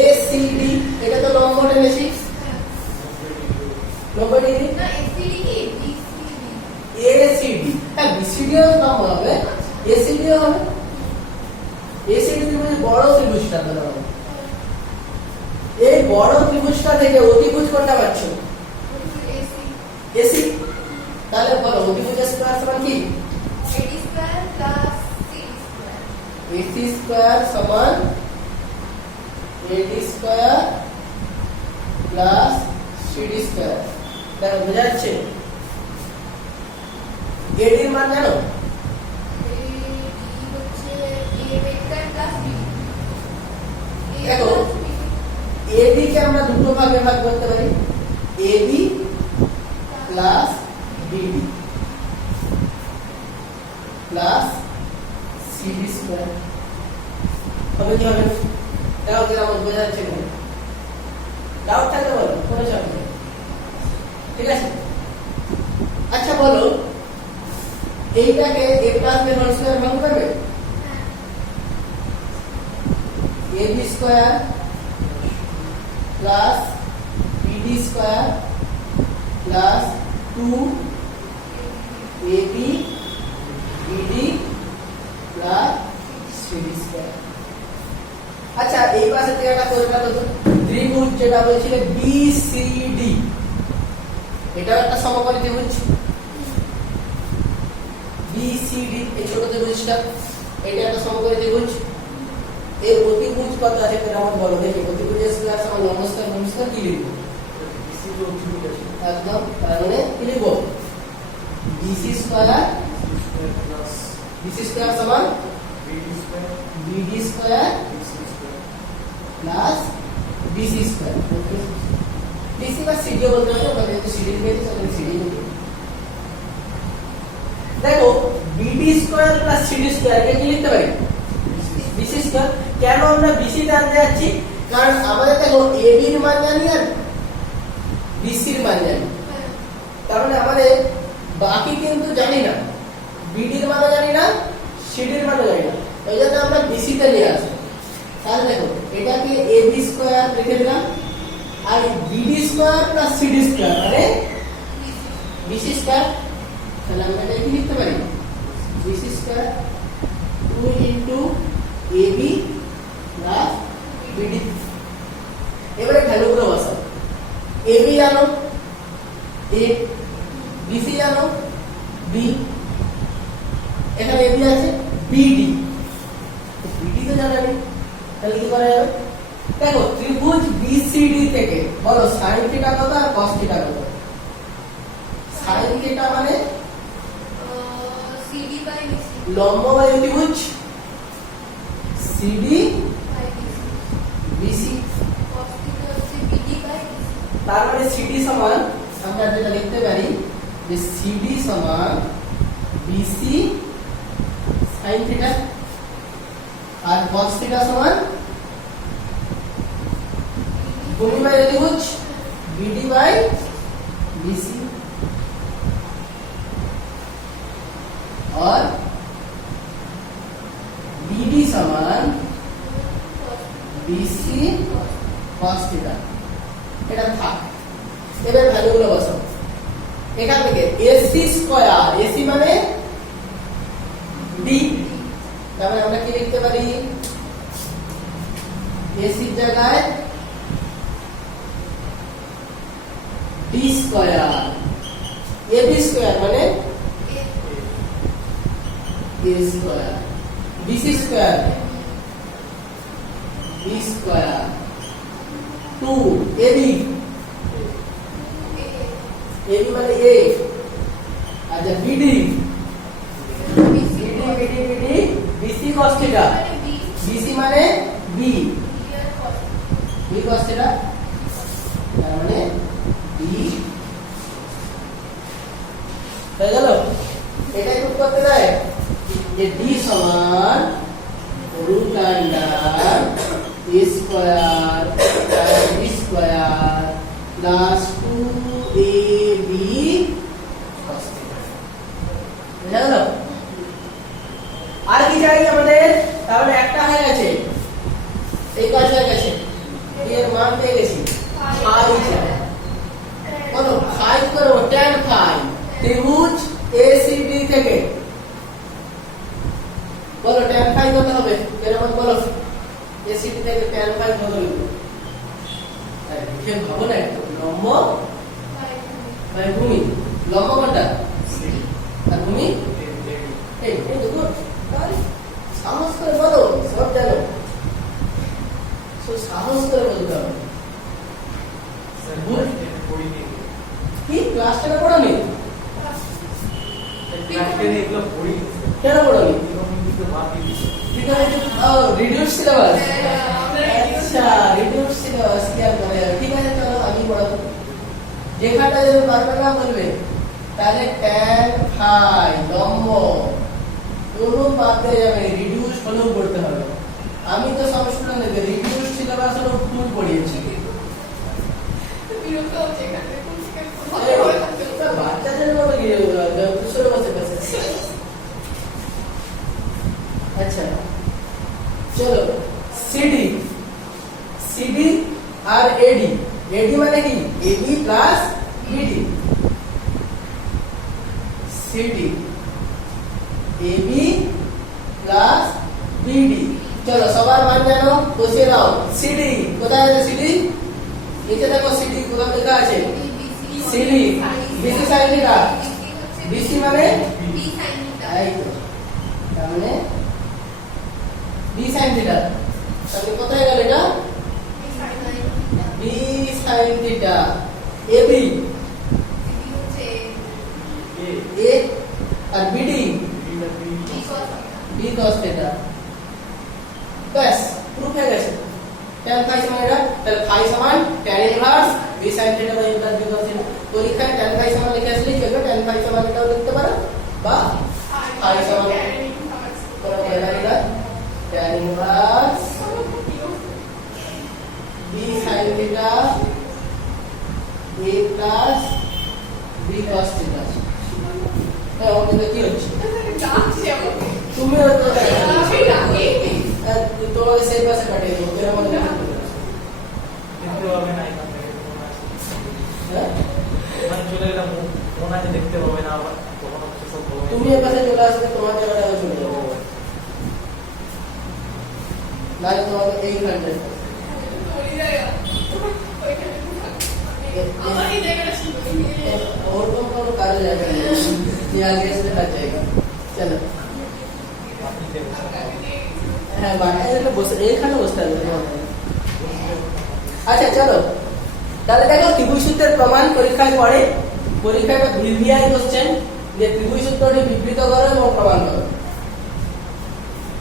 এসিডি, এটা তো লম্ব টেনেছি 90 ডিগ্রি। না এসিডি কি বিসিডি? এসিডি, হ্যাঁ বিসিডিও লম্ব হবে, এসিডিও হবে। এসিডি ত্রিভুজ বড় ত্রিভুজটা ধরো, এই বড় ত্রিভুজটা থেকে অতিভুজ কোনটা পাচ্ছ? এসি। এসি। তাহলে বলো অতিভুজের স্কয়ার সমান কি? AD square plus CD square. AC square সমান AD square plus CD square. দেখো বোঝা যাচ্ছে? এডির মান জানো? এডি হচ্ছে এ ভেক্টর প্লাস বি। দেখো এবি কে আমরা দুটো ভাগে ভাগ করতে পারি, AB plus BD plus CD square. হবে কি হবে? দাও কি আমার বোঝা যাচ্ছে না? ডাউট থাকলে বলো, কোনো চাপ নেই। ঠিক আছে? আচ্ছা বলো এইটাকে a plus b whole square ভাগ করবে? ab square plus bd square plus 2ab bd plus cd square. আচ্ছা এই পাশে থেকে একটা করে দাও তো, ত্রিভুজ যেটা বলছিলে BCD, এটা একটা সমকোণী ত্রিভুজ BCD, এই ছোট ত্রিভুজটা, এটা একটা সমকোণী ত্রিভুজ। এর অতিভুজ কত আছে এটা আমার বলো দেখি। অতিভুজের স্কয়ার সমান লম্ব স্কয়ার, লম্ব স্কয়ার কি লিখব? একদম, তার মানে কি লিখব? BC স্কয়ার সমান BD square plus BC square. BC বা CD বলতে হবে, মানে যেহেতু CD লিখেছি তাহলে CD লিখব। দেখো BD square plus CD square কে কি লিখতে পারি? BC square. কেন আমরা BC জানতে যাচ্ছি? কারণ আমাদের দেখো AB এর মান জানি আর BC এর মান জানি, তার মানে আমাদের বাকি কিন্তু জানি না, BD এর মানও জানি না, CD এর মানও জানি না। ওই জন্য আমরা BC তে নিয়ে আসি। তাহলে দেখো এটাকে AB স্কয়ার লিখে দিলাম আর BD square plus CD square মানে BC স্কয়ার। তাহলে আমরা এটা কি লিখতে পারি? BC square 2 into AB plus BD। এবারে ভ্যালুগুলো বসাও। এবি জানো, এ, বিসি জানো, বি, এখানে এবি আছে, বিডি, বিডি তো জানা নেই, তাহলে কি করা যাবে? দেখো ত্রিভুজ বিসিডি থেকে বলো সাইন থিটা কত আর কস থিটা কত? সাইন থিটা মানে সিডি বাই বিসি লম্ববায়ু ত্রিভুজ, CD by BC BC, cos theta হচ্ছে বিডি বাই বিসি তার মানে সিডি সমান আমরা যেটা লিখতে পারি যে সিডি সমান বিসি সাইন থিটা আর কস থিটা সমান ভূমিবায়ু ত্রিভুজ বিডি বাই বিসি और BD समान BC cos थीटा এটা থাক। এবার ভ্যালুগুলো বসাও এখান থেকে AC স্কয়ার, AC মানে D, তাহলে আমরা কি লিখতে পারি? AC এর জায়গায় D স্কয়ার, AB স্কয়ার মানে A square, BC square B square 2 AB, AB মানে A, আচ্ছা BD, BC cos theta, BC মানে B, B cos थीटा, তার মানে B হয়ে গেল। এটাই প্রুফ করতে দেয় যে D সমান root under A square plus B square plus 2AB cos theta. বুঝা গেল? আর কি চাই আমাদের? তাহলে একটা হয়ে গেছে, এই কাজ হয়ে গেছে, এর মান পেয়ে গেছি। ফাই চাই, বলো ফাই করো tan ফাই ত্রিভুজ ACD থেকে, বলো tan ফাই কত হবে? এরকম বলো ACD থেকে tan ফাই কত লিখবো? আরে লিখে ভাবো না, লম্ব বাই ভূমি, লম্ব কোনটা আর ভূমি এই দেখো, তাই সাহস করে বলো, সব জানো, সাহস করে বলতে হবে। কি ক্লাসটা পড়ানি? কেন পড়ানি? Reduce syllabus. আচ্ছা রিডিউস সিলেবাস কি আর করে? ঠিক আছে চলো আমি পড়াবো। যেখানটা যদি পারবে না বলবে, তাহলে tan ফাই লম্ব কোন বাদ দিয়ে যাবে, রিডিউস হলেও করতে হবে। আমি তো সব স্টুডেন্টকে রিডিউস সিলেবাস হলো ফুল পড়িয়েছি। বিরক্ত হচ্ছে এখানে কোন থেকে বাচ্চাদের মতো কি দুশোর বসে বসে। আচ্ছা চলো সিডি, সিডি আর এডি, এডি মানে কি? AB plus BD, CD AB plus BD. চলো সবার মান জানো, বসিয়ে দাও। সিডি কোথায় আছে? সিডি নিচে দেখো, সিডি কোথায় লেখা আছে? CD BC sine theta, BC মানে বি সাইন থিটা, এই তো তার মানে বি সাইন থিটা, তাহলে কোথায় গেল এটা? B sine theta. AB A আর বিডি বি cos থিটা। ব্যাস প্রুফ হয়ে গেছে। tan ফাই সমান এটা, তাহলে ফাই সমান tan inverse B sin theta by inverse B cos theta. পরীক্ষায় tan ফাই সমান লিখে আসলেই চলবে, tan ফাই সমান এটাও লিখতে পারো, বা ফাই সমান কোনো ব্যাপারই না, tan inverse B sin theta a plus B cos theta. হ্যাঁ আমাদের কি হচ্ছে? তুমি হয়তো তোমাকে সেই পাশে পাঠিয়ে দেবো, এর মধ্যে দেখতে পাবে না এখান থেকে, হ্যাঁ ওখানে চলে গেলে মনে আছে দেখতে পাবে না, আবার তখন হচ্ছে সব বলে তুমি এর পাশে চলে আসবে, তোমার জায়গাটা আমি চলে যাবো, নাহলে তোমাকে এই ঘন্টায় जाएगा, ये आगे से हट जाएगा। चलो হ্যাঁ বাকি বসে এখানে বসতে হবে। আচ্ছা চলো তাহলে দেখো ত্রিভুজ সূত্রের প্রমাণ পরীক্ষায় পড়ে, পরীক্ষায় ভিভিআই কোশ্চেন যে ত্রিভুজ সূত্রটি বিবৃত করো এবং প্রমাণ করো।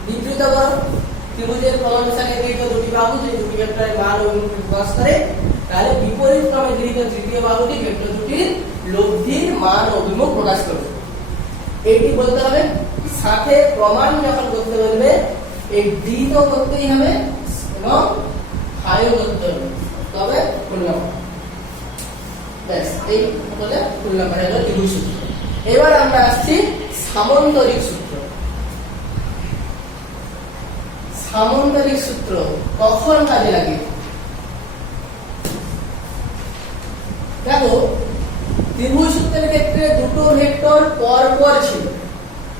বিবৃত করো ত্রিভুজের ক্রমানুসারে গৃহীত দুটি বাহু যে দুটি ভেক্টরের মান ও অভিমুখ প্রকাশ করে, তাহলে বিপরীত ক্রমে গৃহীত তৃতীয় বাহুটি ভেক্টর দুটির লব্ধির মান ও অভিমুখ প্রকাশ করবে। এইটি বলতে হবে, সাথে প্রমাণ যখন করতে বলবে এই ডি তো করতেই হবে এবং ফাইও করতে হবে, তবে ফুল নাম্বার। ব্যাস এই বলে ফুল নাম্বার হলো ত্রিভুজ সূত্র। এবার আমরা আসছি সামন্তরিক সূত্র। সামন্তরিক সূত্র কখন কাজে লাগে? দেখো ত্রিভুজ সূত্রের ক্ষেত্রে দুটো ভেক্টর পর পর ছিল,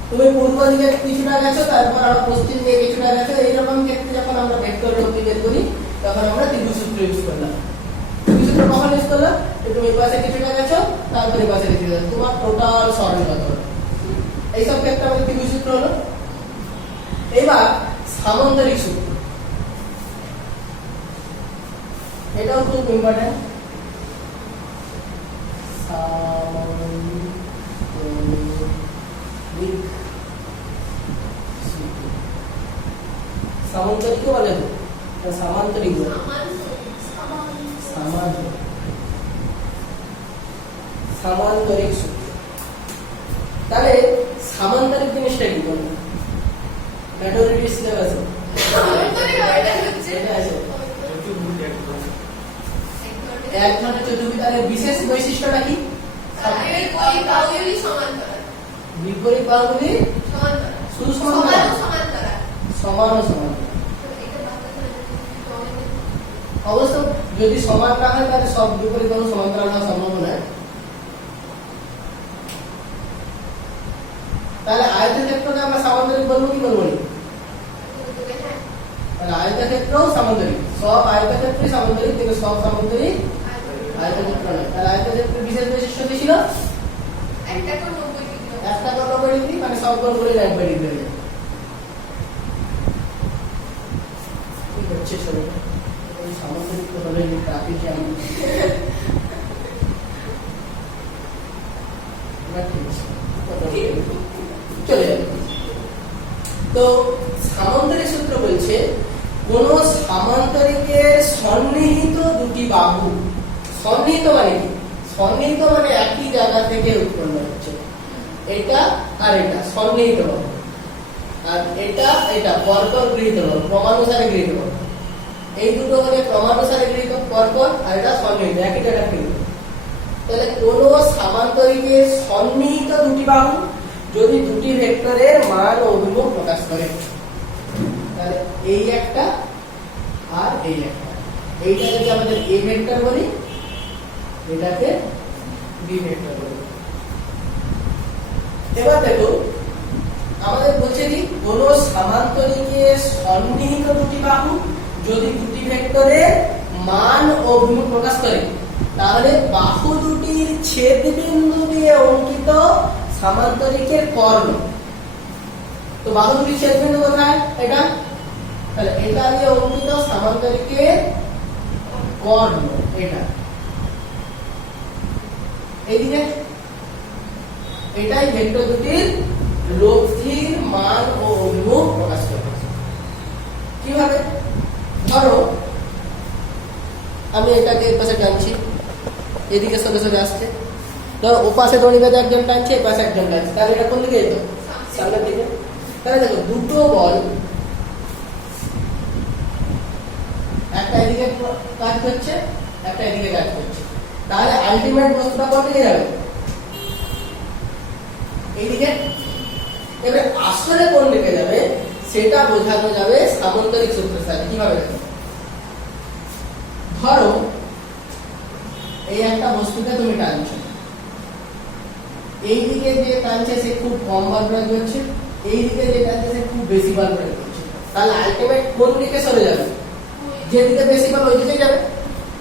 তুমি পূর্ব দিকে কিছুটা গেছো তারপর আমরা পশ্চিম দিকে কিছুটা গেছো, এইরকম ক্ষেত্রে যখন আমরা ভেক্টর লব্ধি বের করি তখন আমরা ত্রিভুজ সূত্র ইউজ করলাম। ত্রিভুজ সূত্র কখন ইউজ করলাম? তুমি এই পাশে কিছুটা গেছো তারপর এই পাশে কিছুটা গেছো, তোমার টোটাল সরল কত হলো, এইসব ক্ষেত্রে আমাদের ত্রিভুজ সূত্র হলো। এবার সামন্তরিক সূত্র, এটাও খুব ইম্পর্টেন্ট। সামন্তরিক বলে সামান্তরিক সামান্তরিক সূত্র। তাহলে সামান্তরিক জিনিসটা কি বলবো? ম্যাথমেটিক্স সিলেবাসে এক ধরনের চতুর্ভুজ, তাহলে বিশেষ বৈশিষ্ট্যটা কি? বিপরীত বাহুগুলি শুধু সমান সমান ও সমান। অবশ্য যদি সমান না হয় তাহলে সব বিপরীত বাহু সমান্তরাল হওয়া সম্ভব নয়। তাহলে আয়তক্ষেত্রকে আমরা সামান্তরিক বলবো কি বলবো না? তাহলে আয়তক্ষেত্রও সামান্তরিক, সব আয়তক্ষেত্রই সামান্তরিক, কিন্তু সব সামান্তরিক আয়তক্ষেত্র নয়। তাহলে আয়তক্ষেত্রের বিশেষ বৈশিষ্ট্য কি ছিল? একটা কোণ 90 ডিগ্রি, মানে সব কোণগুলো 90 ডিগ্রি হয়ে যায়। কি হচ্ছে সবাই? এই সামান্তরিক তো হলে ট্রাফিক জ্যাম। চলে যাবে। তো সামান্তরিক সূত্র বলছে কোন সামান্তরিকের সন্নিহিত দুটি বাহু, সন্নিহিত মানে কি? সন্নিহিত মানে একই জায়গা থেকে উৎপন্ন হচ্ছে, এটা আর এটা সন্নিহিত বাহু, আর এটা এটা পরপর গৃহীত বাহু, ক্রমানুসারে গৃহীত বাহু। এই দুটো মানে ক্রমানুসারে গৃহীত পরপর, আর এটা সন্নিহিত একই জায়গা থেকে। তাহলে কোন সামান্তরিকের সন্নিহিত দুটি বাহু যদি দুটি ভেক্টরের মান ও অভিমুখ প্রকাশ করে, তাহলে এই একটা আর এই একটা, এইটা যদি আমাদের এ ভেক্টর বলি, এটাকে বি ভেক্টর বলি। এবার দেখো আমাদের বলছে কি কোন সামান্তরিকের সন্নিহিত দুটি বাহু যদি দুটি ভেক্টরের মান ও অভিমুখ প্রকাশ করে, তাহলে বাহু দুটির ছেদবিন্দু দিয়ে অঙ্কিত সামান্তরিকের কর্ণ। তো বাহু দুটির ছেদবিন্দু কোথায়? এটা, তাহলে এটা দিয়ে অঙ্কিত সামান্তরিকের কর্ণ এটা। এইদিকে এটাই ভেক্টর দুটির লব্ধির মান ও অভিমুখ প্রকাশ করে। কিভাবে? ধরো আমি এটাকে এর পাশে টানছি, এদিকে সরে সরে আসছে, ধরো ও পাশে দড়ি বেঁধে একজন টানছে, এ পাশে একজন টানছে, তাহলে এটা কোন দিকে যেত? সামনের দিকে। তাহলে দেখো দুটো বল একটা এদিকে কাজ করছে, একটা এদিকে কাজ করছে, তাহলে আলটিমেট বস্তুটা কোন দিকে যাবে? এইদিকে। এবারে আসলে কোন দিকে যাবে সেটা বোঝানো যাবে সামান্তরিক সূত্রের সাথে। কিভাবে? ধরো এই একটা বস্তুকে তুমি টানছো, এইদিকে যে টানছে সে খুব কম বার প্রয়োগ করছে, এইদিকে যে টানছে সে খুব বেশি বার প্রয়োগ করছে, তাহলে আলটিমেট কোন দিকে সরে যাবে? যেদিকে বেশি বার ওই দিকে যাবে।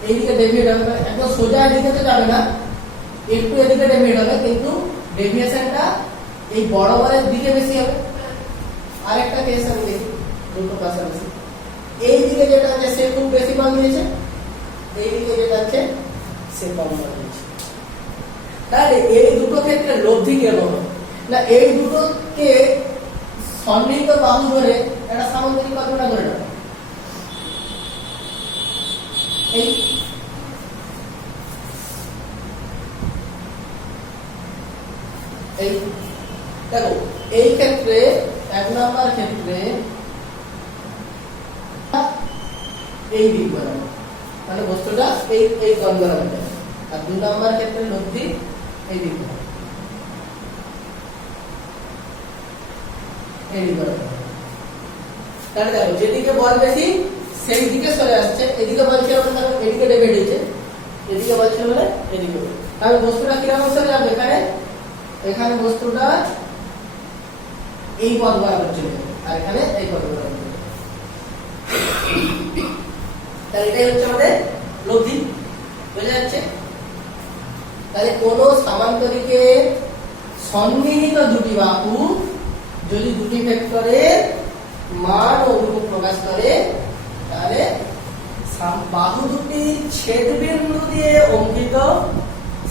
এইদিকে ডেভিয়েট হবে, একদম সোজা এদিকে তো যাবে না, একটু এদিকে ডেভিয়েট হবে, কিন্তু ডেভিয়েশনটা এই বরাবরের দিকে বেশি হবে। আরেকটা কেস আমি দেখি, দুটো পাশাপাশি। এই দিকে যেটা আছে সে খুব বেশি মান দিয়েছে, এই দিকে যেটা আছে সে কম মান দিয়েছে। তাহলে এই দুটো ক্ষেত্রে লব্ধি কিরকম হবে না, এই দুটোকে সন্নিহিত বাহু ধরে একটা সামান্তরিক কল্পনা করে নেব। এই এই দেখো এই ক্ষেত্রে এক নম্বর ক্ষেত্রে এই দিক বরাবর, মানে বস্তুটা এই এই কোণ বরাবর যাবে, আর 2 নম্বর ক্ষেত্রে লব্ধি এই দিক বরাবর, এই দিক বরাবর। তাহলে দেখো যেদিকে বল বেশি সেই দিকে সরে আসছে, এদিকে বল ছিল মানে এদিকে ডেভিয়েট হয়েছে, এদিকে বল ছিল মানে এদিকে। তাহলে বস্তুটা কিরকম সরে যাবে, এখানে এখানে বস্তুটা এই পথ বরাবর চলে যাবে, আর এখানে এই পথ বরাবর চলে যাবে। তাহলে এটাই হচ্ছে আমাদের লব্ধি, বোঝা যাচ্ছে? তাহলে কোন সামান্তরিকে সন্নিহিত দুটি বাহু যদি দুটি ভেক্টরের মান ও অভিমুখ প্রকাশ করে, তাহলে বাহু দুটির ছেদবিন্দু দিয়ে অঙ্কিত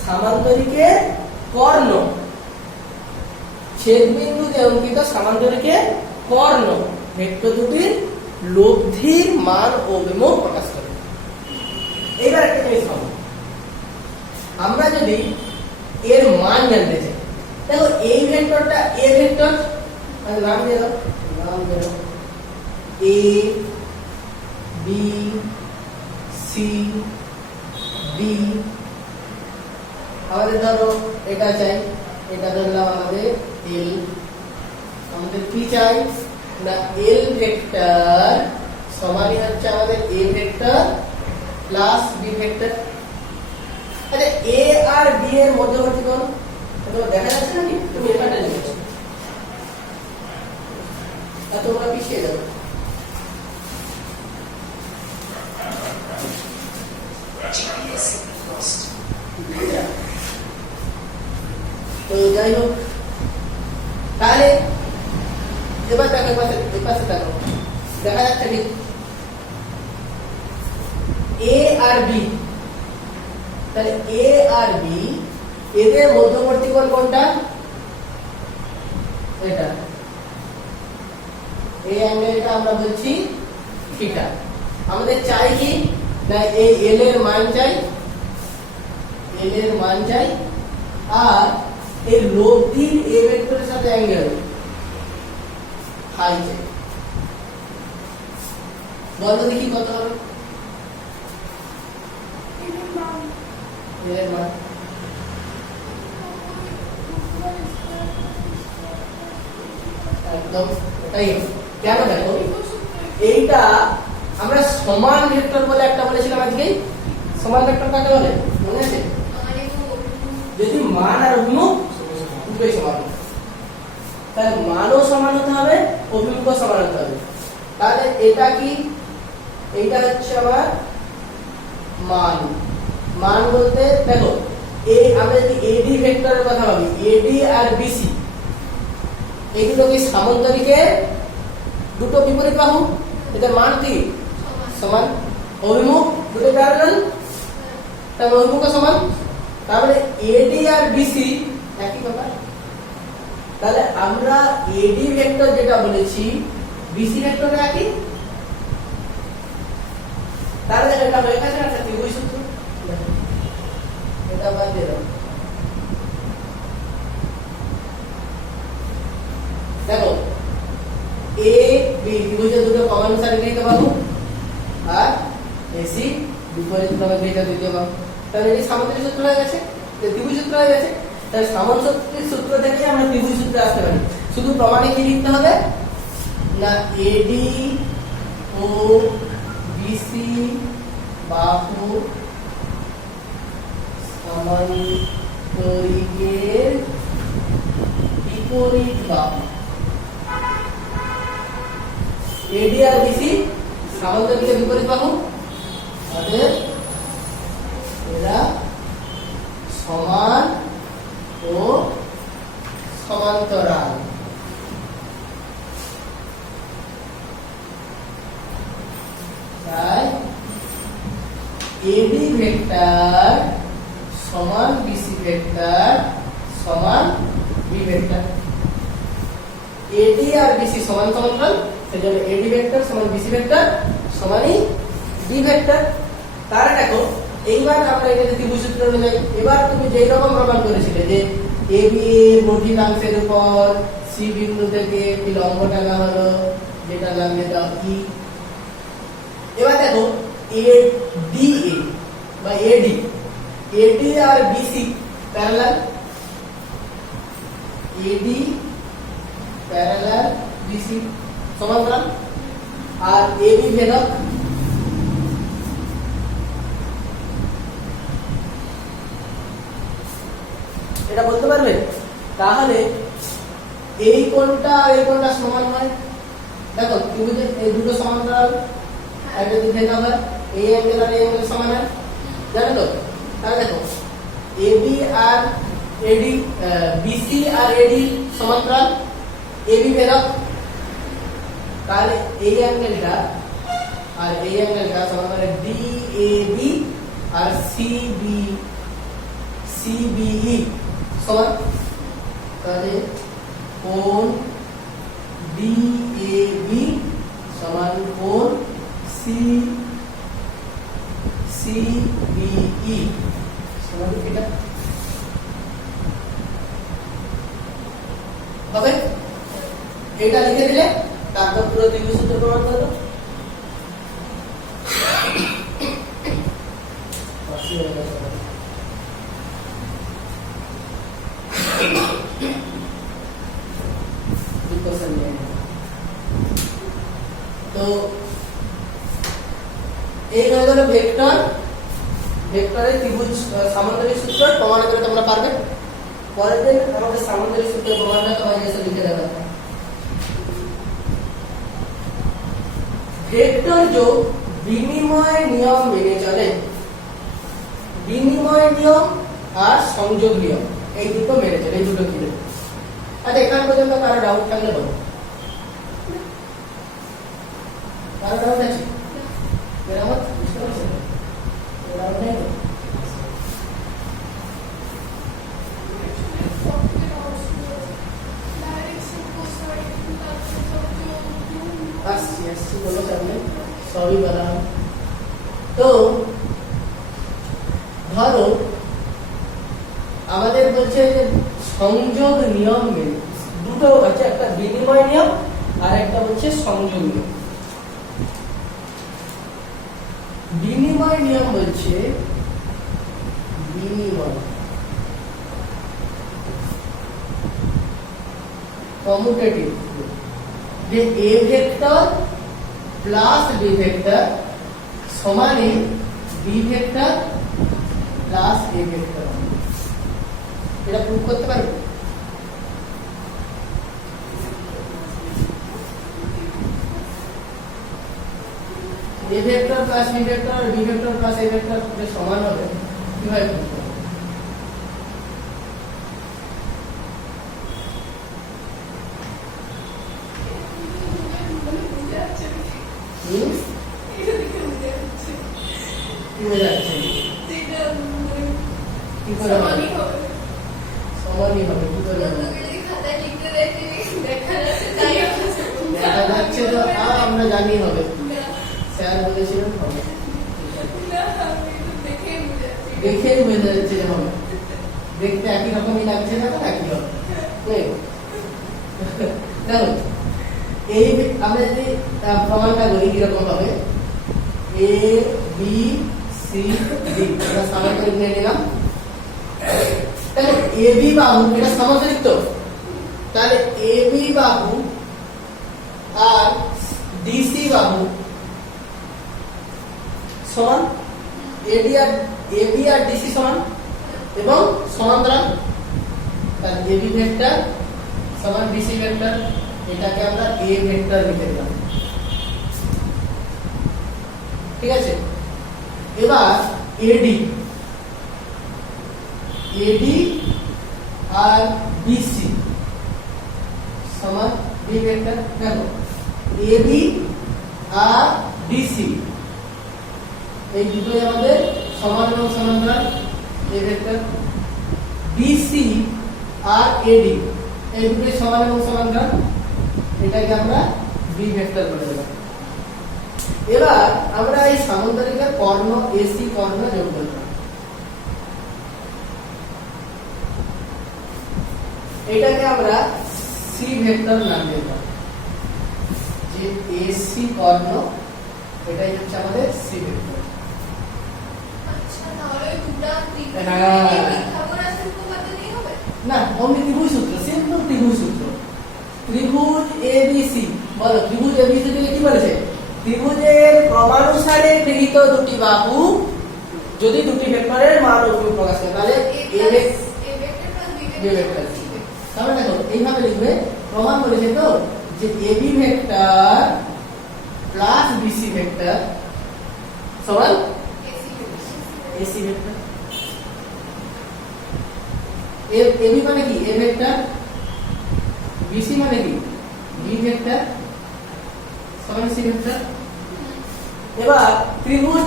সামান্তরিকের কর্ণ, ছেদবিন্দু দিয়ে অঙ্কিত সামান্তরিকের কর্ণ ভেক্টর দুটির লব্ধির মান ও অভিমুখ প্রকাশ করে। এবার একটা জিনিস ভাবো, আমরা যদি এর মান জানতে চাই, দেখো এই ভেক্টরটা এ ভেক্টর, নাম দিয়ে দাও, নাম দিয়ে দাও এ বি সি ডি। আমাদের ধরো এটা চাই, এটা ধরলাম আমাদের এল। আমাদের কি চাই না, এল ভেক্টর সমানই হচ্ছে আমাদের A vector plus B vector. আচ্ছা এ আর বি এর মধ্যবর্তী কোণ এটা দেখা যাচ্ছে নাকি, তুমি এখানে লিখেছো, আর তোমরা পিছিয়ে যাবে। তো যাই হোক, তাহলে এবার দেখো পাশে দেখো, দেখা যাচ্ছে কি এ আর বি, তাহলে এ আর বি এদের মধ্যবর্তী কোণ কোনটা, এটা এই অ্যাঙ্গেলটা আমরা বলছি থিটা। আমাদের চাই কি না, এই এল এর মান চাই, এল এর মান চাই, আর এই লব্ধির এ ভেক্টরের সাথে অ্যাঙ্গেল ফাই চাই। বলো দেখি কত হবে এল এর মান। একদম এটাই কেন, দেখো এইটা আমরা সমান ভেক্টর বলে একটা বলেছিলাম আজকে। সমান ভেক্টর কাকে বলে মনে আছে? যদি মান আর অভিমুখ দুটোই সমান, তাহলে মানও সমান হতে হবে, অভিমুখও সমান হতে হবে। তাহলে এটা কি, এইটা হচ্ছে আমার মান। মান বলতে দেখো এই আমরা যদি এডি ভেক্টরের কথা ভাবি, এডি আর বিসি এগুলো কি সামান্তরিকের দুটো বিপরীত বাহু, এদের মান কি সমান, অভিমুখ দুটো প্যারালাল, তার অভিমুখ সমান। তাহলে এডি আর বিসি একই ব্যাপার। তাহলে আমরা এডি ভেক্টর যেটা বলেছি বিসি ভেক্টর একই। তাহলে এটা হয়ে গেছে একটা ত্রিভুজ সূত্র, এটা বাদ দিয়ে দাও। দেখো এ বি ত্রিভুজের দুটো কমন সাইড নিতে পারবো, আর এসি বিপরীত ক্রমে গৃহীত দ্বিতীয় বাহু। তাহলে এই সামান্তরিক সূত্র হয়ে গেছে, ত্রিভুজ সূত্র হয়ে গেছে। তাহলে সামান্তরিক সূত্র থেকে আমরা ত্রিভুজ সূত্রে আসতে পারি। শুধু প্রমাণে কি লিখতে হবে না, এডি ও বিসি বাহু সামান্তরিকের বিপরীত বাহু। এডি আর বিসি সামান্তরিকের বিপরীত বাহু, তাদের এরা সমান ও এডি ভেক্টর সমান বিসি ভেক্টর সমান বি ভেক্টর। এডি আর বিসি সমান সমান্তরাল, সেজন্য এডি ভেক্টর সমান বিসি ভেক্টর সমানই বি ভেক্টর। তাহলে দেখো এইবার আমরা এটা ত্রিভুজ সূত্র অনুযায়ী, এবার তুমি যেই রকম প্রমাণ করেছিলে যে এ বি এর বর্ধিতাংশের উপর সি বিন্দু থেকে একটি লম্ব টানা হলো, যেটা নাম দিলাম ই। এবার দেখো এ ডি এ বা এডি, এডি আর বিসি প্যারালাল, এডি প্যারালাল বিসি সমান্তরাল, আর এবি ভেদক। এটা বলতে পারবে? তাহলে এই কোণটা আর এই কোণটা সমান হয়। দেখো ত্রিভুজে এই দুটো সমান্তরাল, একটা যদি ভেদক হয়, এই অ্যাঙ্গেল আর এই অ্যাঙ্গেল সমান হয়, জানো তো? তাহলে দেখো এবি আর এডি, বিসি আর এডি সমান্তরাল, এবি ভেদক, তাহলে এই অ্যাঙ্গেলটা আর এই অ্যাঙ্গেলটা সমান হবে ডিএবি আর সিবিই সমান। তাহলে কোণ ডিএবি সমান কোণ সিবিই সমান এটা হবে। এটা লিখে দিলে তারপর পুরো ত্রিভুজ সূত্র প্রমাণ করব। তো এই হয়ে গেল ভেক্টর, ভেক্টরের ত্রিভুজ সামান্তরিক সূত্র প্রমাণ করে তোমরা পারবে। পরের দিন আমাদের সামান্তরিক সূত্রের প্রমাণটা তোমাদের কাছে লিখে দেওয়া হবে। ভেক্টর যোগ বিনিময় নিয়ম মেনে চলে। বিনিময় নিয়ম আর সংযোগ নিয়ম এই দুটো মেনে চলে, এই দুটো কি? আচ্ছা এখান পর্যন্ত কারো ডাউট থাকলে বলো। কারো ডাউট আছে? মেরামত বুঝতে পারছো? ডাউট নেই? আসছি বলো সামনে সবই বলা। তো ধরো আমাদের বলছে যে সংযোগ নিয়ম মেনে, দুটো আছে, একটা বিনিময় নিয়ম আর একটা হচ্ছে সংযোগ নিয়ম। বিনিময় নিয়ম বলছে বিনিময় কমিউটেটিভ, যে A vector plus B vector সমানই B vector plus A vector. এটা প্রুফ করতে পারবে? A vector plus B vector আর B vector plus A vector যে সমান হবে, কিভাবে প্রুফ করবে? সমানই হবে কি করে? দেখা যাচ্ছে তো আমরা জানি হবে, স্যার বলেছিলেন হবে, দেখেই বোঝা যাচ্ছে যে হবে। দেখতে একই রকমই লাগছে না, তো একই হবে। দেখো এই আমরা যদি প্রমাণটা করি কিরকম হবে, এ বি সি ডি এটা সামান্তরিক নিয়ে নিলাম। দেখো এ বি বাহু এটা সামান্তরিক, তো তাহলে এ বি বাহু আর ডিসি বাহু সমান, এবি আর ডিসি সমান এবং সমান্তরাল। তাহলে এবি ভেক্টর সমান ডিসি ভেক্টর, এটাকে আমরা এ ভেক্টর লিখে দিলাম। ঠিক আছে, এবার এডি আর বিসি সমান বি ভেক্টর। দেখো এবি আর ডিসি এই দুটোই আমাদের সমান এবং সমান্তরাল। এ ভেক্টর বিসি আর এডি এই দুটোই সমান এবং সমান্তরাল, এটাকে আমরা বি ভেক্টর বলে দেব। এবার আমরা এই সামান্তরিকের কর্ণ এসি কর্ণ যোগ করব। এটাকে আমরা সি ভেক্টর নাম দেব, যে এসি কর্ণ এটাই হচ্ছে আমাদের সি ভেক্টর। আচ্ছা, তাহলে ওই দুটো হ্যাঁ। পিথাগোরাস উপপাদ্য দিয়ে হবে? না, অমনি ত্রিভুজ সূত্র, সিম্পল ত্রিভুজ সূত্র। ত্রিভুজ এবিসি, বলো ত্রিভুজ এবিসি থেকে কি বলেছে? ত্রিভুজের ক্রমানুসারে গৃহীত দুটি বাহু যদি দুটি ভেক্টরের মান অনুরূপ প্রকাশ করে তাহলে এ ভেক্টর। তাহলে দেখো এইভাবে লিখবে, প্রমাণ করেছে তো যে AB vector plus BC vector সমান এসি ভেক্টর। এবি মানে কি? A vector. বিসি মানে কি? বি ভেক্টর সমান সি ভেক্টর। এবার ত্রিভুজ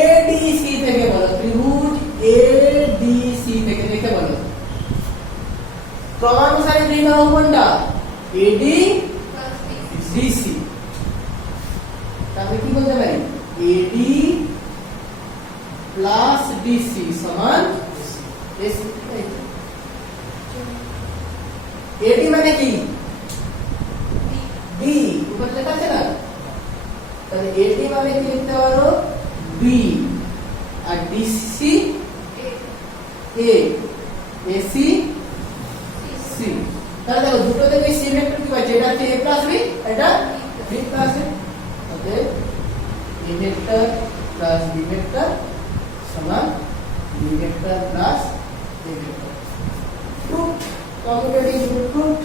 এডিসি থেকে বলো, ত্রিভুজ এডিসি থেকে দেখে বলো ক্রমানুসারে গৃহীত বাহু কোনটা? এডি ডিসি। তাহলে কি বলতে পারি? এডি প্লাস ডিসি সমান এসি। এডি মানে কি? বি, উপরে লেখা আছে না? তাহলে এডি মানে কি লিখতে পারো? বি। আর ডিসি এ, এসি সি। তাহলে দেখো দুটো থেকে সি ভেক্টর কি পাচ্ছি? এটা হচ্ছে এ প্লাস বি, এটা বি প্লাস এ। তাহলে A vector plus B vector সমান B vector plus A vector. Proof, কম্পিউটারিং প্রুফ।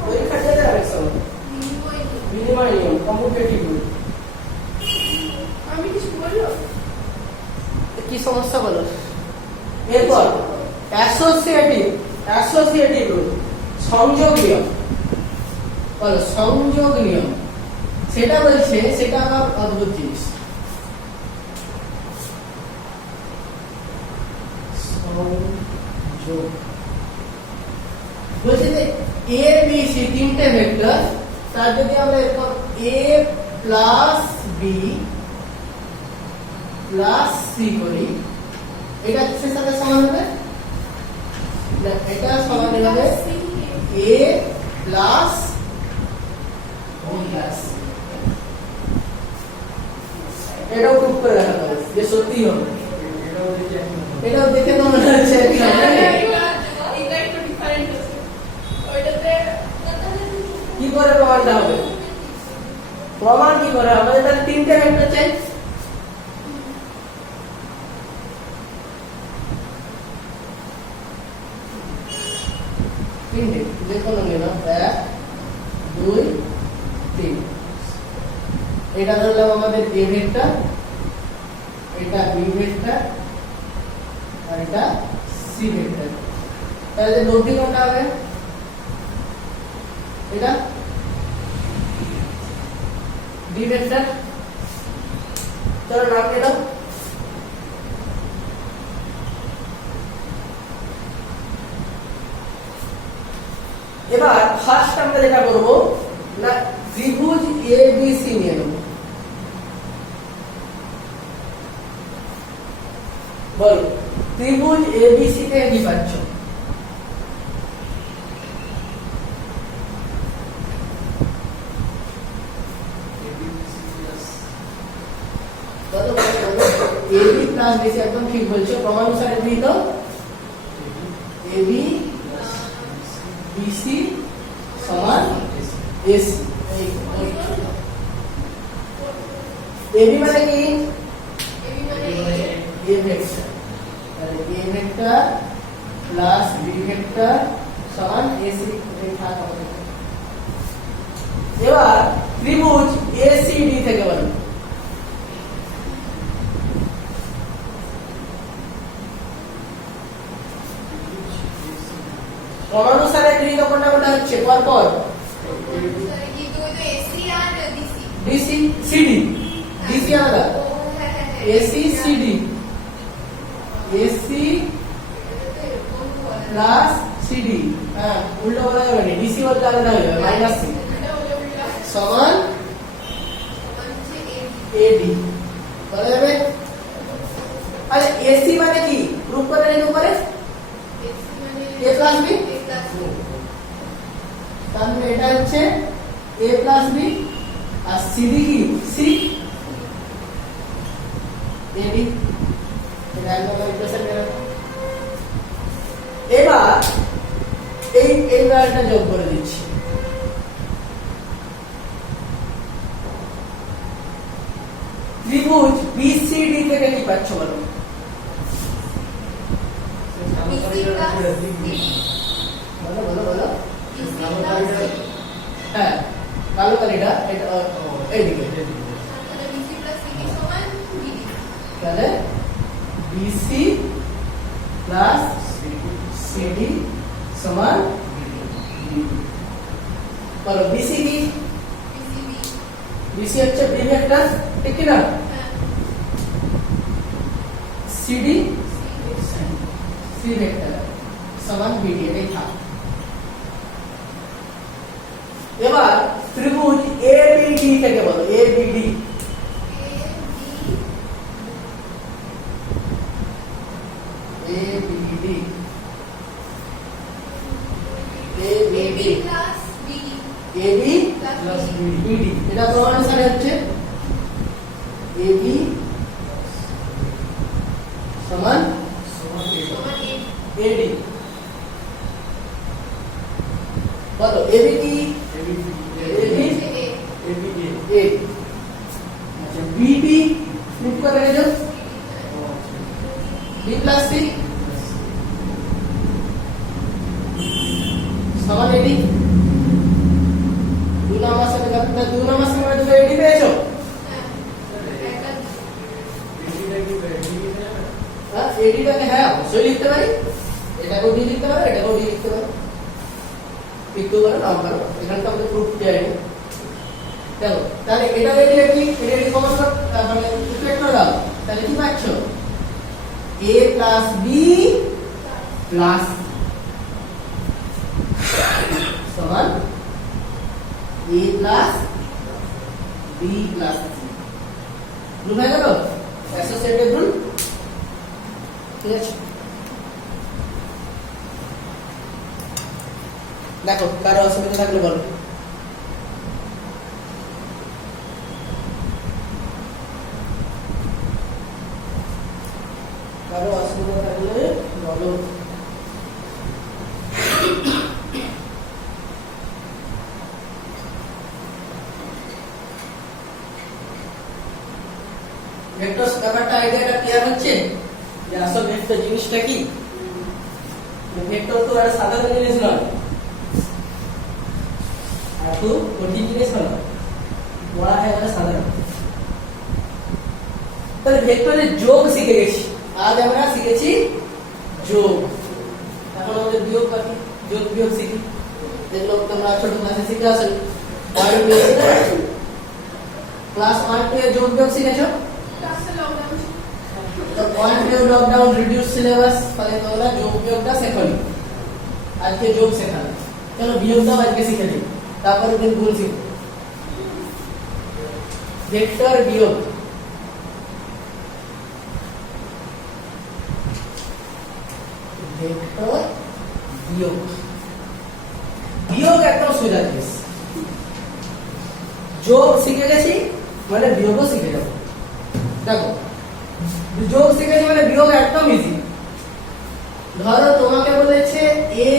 পরীক্ষা দিতে আরেক সময় বিনিময় নিয়ম, কম্পিউটারিং প্রুফ। আমি কিছু বললো? কি সমস্যা বলো? এরপর অ্যাসোসিয়েটিভ রুল, সংযোগ নিয়ম। বলো সংযোগ নিয়ম, সেটা বলছে, সেটা আমার অদ্ভুত জিনিস। সংযোগ বলছে যে এ বি সি তিনটে ভেক্টর, তার যদি আমরা এরকম এ প্লাস বি প্লাস সি করি, এটা কিসের সাথে সমান হবে? না, এটা সমান হবে এ প্লাস বি প্লাস। এটাও প্রুফ করে রাখা হবে যে সত্যি হবে। এটাও দেখে তো মনে হচ্ছে একই হবে। এটা একটু ডিফারেন্ট আছে। ওইটাতে কি করে প্রমাণটা হবে? প্রমাণ কি করে? আমাদের তাহলে তিনটে ভেক্টর চাই। তিনটে, যে কোনো নিলাম, 1 2 3। এটা ধরলাম আমাদের এ ভেক্টর, এটা বি ভেক্টর, আর এটা সি ভেক্টর। তাহলে লব্ধি কোনটা হবে? এটা বি ভেক্টর। চলো নাম দিয়ে দাও। এবার ফার্স্ট আমরা যেটা করব না, ত্রিভুজ এবিসি নিয়ে নেব। বল ত্রিভুজ এবিসি তে কি পাচ্ছ? এবি প্লাস বিসি, একদম ঠিক বলছো। ক্রমানুসারে গৃহীত এবি বিসি সমান এসি। এবি মানে কি? এবি মানে এ ভেক্টর, তাহলে A vector plus B vector সমান এসি। এবার ত্রিভুজ এসিডি থেকে বলো। ক্রমানুসারে গৃহীত কোনটা কোনটা হচ্ছে পরপর? ডিসি সিডি ডিসি আলাদা ও, হ্যাঁ, হ্যাঁ, হ্যাঁ। এসি সিডি এসি এরকম বলা যায়। প্লাস সিডি হ্যাঁ উল্টো বলা যাবে না ডিসি বলতে আলাদা হয়ে যাবে মাইনাস সি সমান হচ্ছে A, এডি বলা যাবে আরে এসি মানে কি প্রুফ করে নিতে পারে AC মানে A plus B? A plus B। তাহলে এটা হচ্ছে a প্লাস বি আর সিডি কি সি এডি এটা আমরা ইকুয়েশন এবার এই ভ্যালুটা যোগ করে দিচ্ছি ত্রিভুজ বিসিডি থেকে কি পাচ্ছ বলো BC plus CD, বলো বলো বলো BC plus CD। হ্যাঁ কালো কালিটা এটা এইদিকে তাহলে BC plus CD সমান BD। তাহলে বিসি প্লাস সিডি সমান বলো বিসি কি BCB, বিসি হচ্ছে বি ভেক্টর ঠিক কি না হ্যাঁ, সিডি C, সি ভেক্টর সমান বিডি এটাই থাক এবার ত্রিভুজ এবিডি থেকে বলো ABD ABD AB ABD plus BD AB plus BD। BD এটা প্রমাণ অনুসারে হচ্ছে এবি সমান সমান AB, এডি বলো এবি কি হচ্ছে A, এ আচ্ছা বিডি প্রুফ করে দাও বি প্লাস সি সমান এডি দু নম্বর সমীকরণ দু নম্বর সমীকরণ তুমি এডি পেয়েছো হ্যাঁ, একটা হ্যাঁ এডিটাকে হ্যাঁ অবশ্যই লিখতে পারি এটাকেও ডি লিখতে পারো এটাকেও ডি লিখতে পারো লিখতে পারো নাও পারো এখানে তো আমাদের প্রুফ দেয়নি দেখো তাহলে এটা এডি কি এটা এডি কমন মানে ইকুয়েট করে দাও তাহলে কি পাচ্ছ a প্লাস বি প্লাস সমান a plus B plus rule হয়ে গেল অ্যাসোসিয়েটেড রুল ঠিক আছে দেখো কারো অসুবিধা থাকলে বলো কারো অসুবিধা থাকলে বলো ভেক্টর ব্যাপারটা আইডিয়াটা ক্লিয়ার হচ্ছে যে আসল ভেক্টর জিনিসটা কি ভেক্টর তো একটা সাধারণ জিনিস নয় আর তো কঠিন জিনিস নয় বলা হয় একটা সাধারণ তাহলে ভেক্টরের যোগ শিখে গেছি আজ আমরা শিখেছি যোগ এখন আমাদের বিয়োগ বাকি যোগ বিয়োগ শিখি যেগুলো তোমরা ছোট ক্লাসে শিখে আসেন ক্লাস 1 এর যোগ বিয়োগ শিখেছো ক্লাসে লকডাউন তো পয়েন্ট বিয়োগ লকডাউন রিডিউস সিলেবাস তাহলে তোমরা যোগ বিয়োগটা শেখনি আজকে যোগ শেখালে চলো বিয়োগটাও আজকে শিখে নিই তারপরে দিন গুণ শিখো ভেক্টর বিয়োগ ভেক্টর বিয়োগ বিয়োগ একদম সোজা জিনিস যোগ শিখে গেছি মানে বিয়োগও শিখে যাবো দেখো যোগ শিখেছি মানে বিয়োগ একদম ইজি ধরো তোমাকে বলেছে a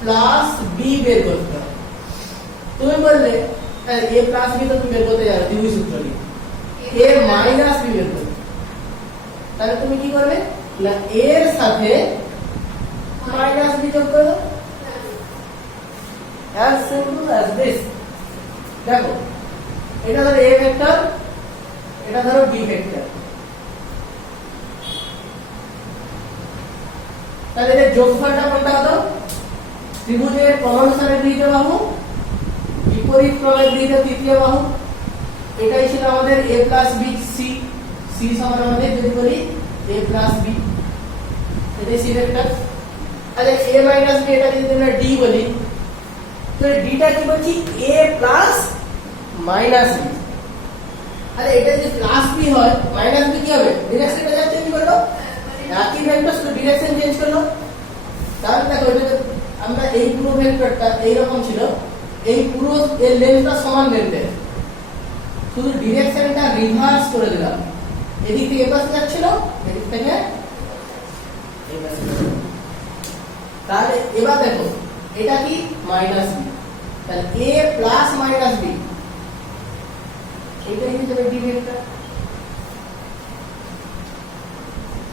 প্লাস বি বের করতে হবে তুমি বললে a প্লাস বি তো তুমি বের করতে জানো দ্বিগুণ সূত্র দিয়ে a মাইনাস বি বের করতে তাহলে তুমি কি করবে না a এর সাথে মাইনাস বি যোগ করো as simple as this দেখো এটা ধরো a ভেক্টর এটা ধরো b ভেক্টর তাহলে এর যোগফলটা কোনটা হতো ত্রিভুজের ক্রমানুসারে গৃহীত বাহু বিপরীত ক্রমে গৃহীত তৃতীয় বাহু এটাই ছিল আমাদের a plus b C C সমান আমাদের যদি বলি a প্লাস b এটাই সি ভেক্টর। আচ্ছা a মাইনাস b এটা যদি আমরা d বলি তো dটা কি বলছি a প্লাস মাইনাস b। আরে এটা যদি প্লাস b হয় মাইনাস b কি হবে ডিরেকশনটা যা চেঞ্জ করলো একই ভেক্টর শুধু ডিরেকশন চেঞ্জ করলো। তাহলে দেখো এটা আমরা এই পুরো ভেক্টরটা এই রকম ছিল এই পুরো এর লেন্থটা সমান লেন্থের শুধু ডিরেকশনটা রিভার্স করে দিলাম এদিক থেকে এই পাশে যাচ্ছিল এদিক থেকে এই পাশে যাচ্ছে। তাহলে এবার দেখো এটা কি মাইনাস বি তাহলে a প্লাস মাইনাস বি এটাই হচ্ছে ডি ভেক্টর।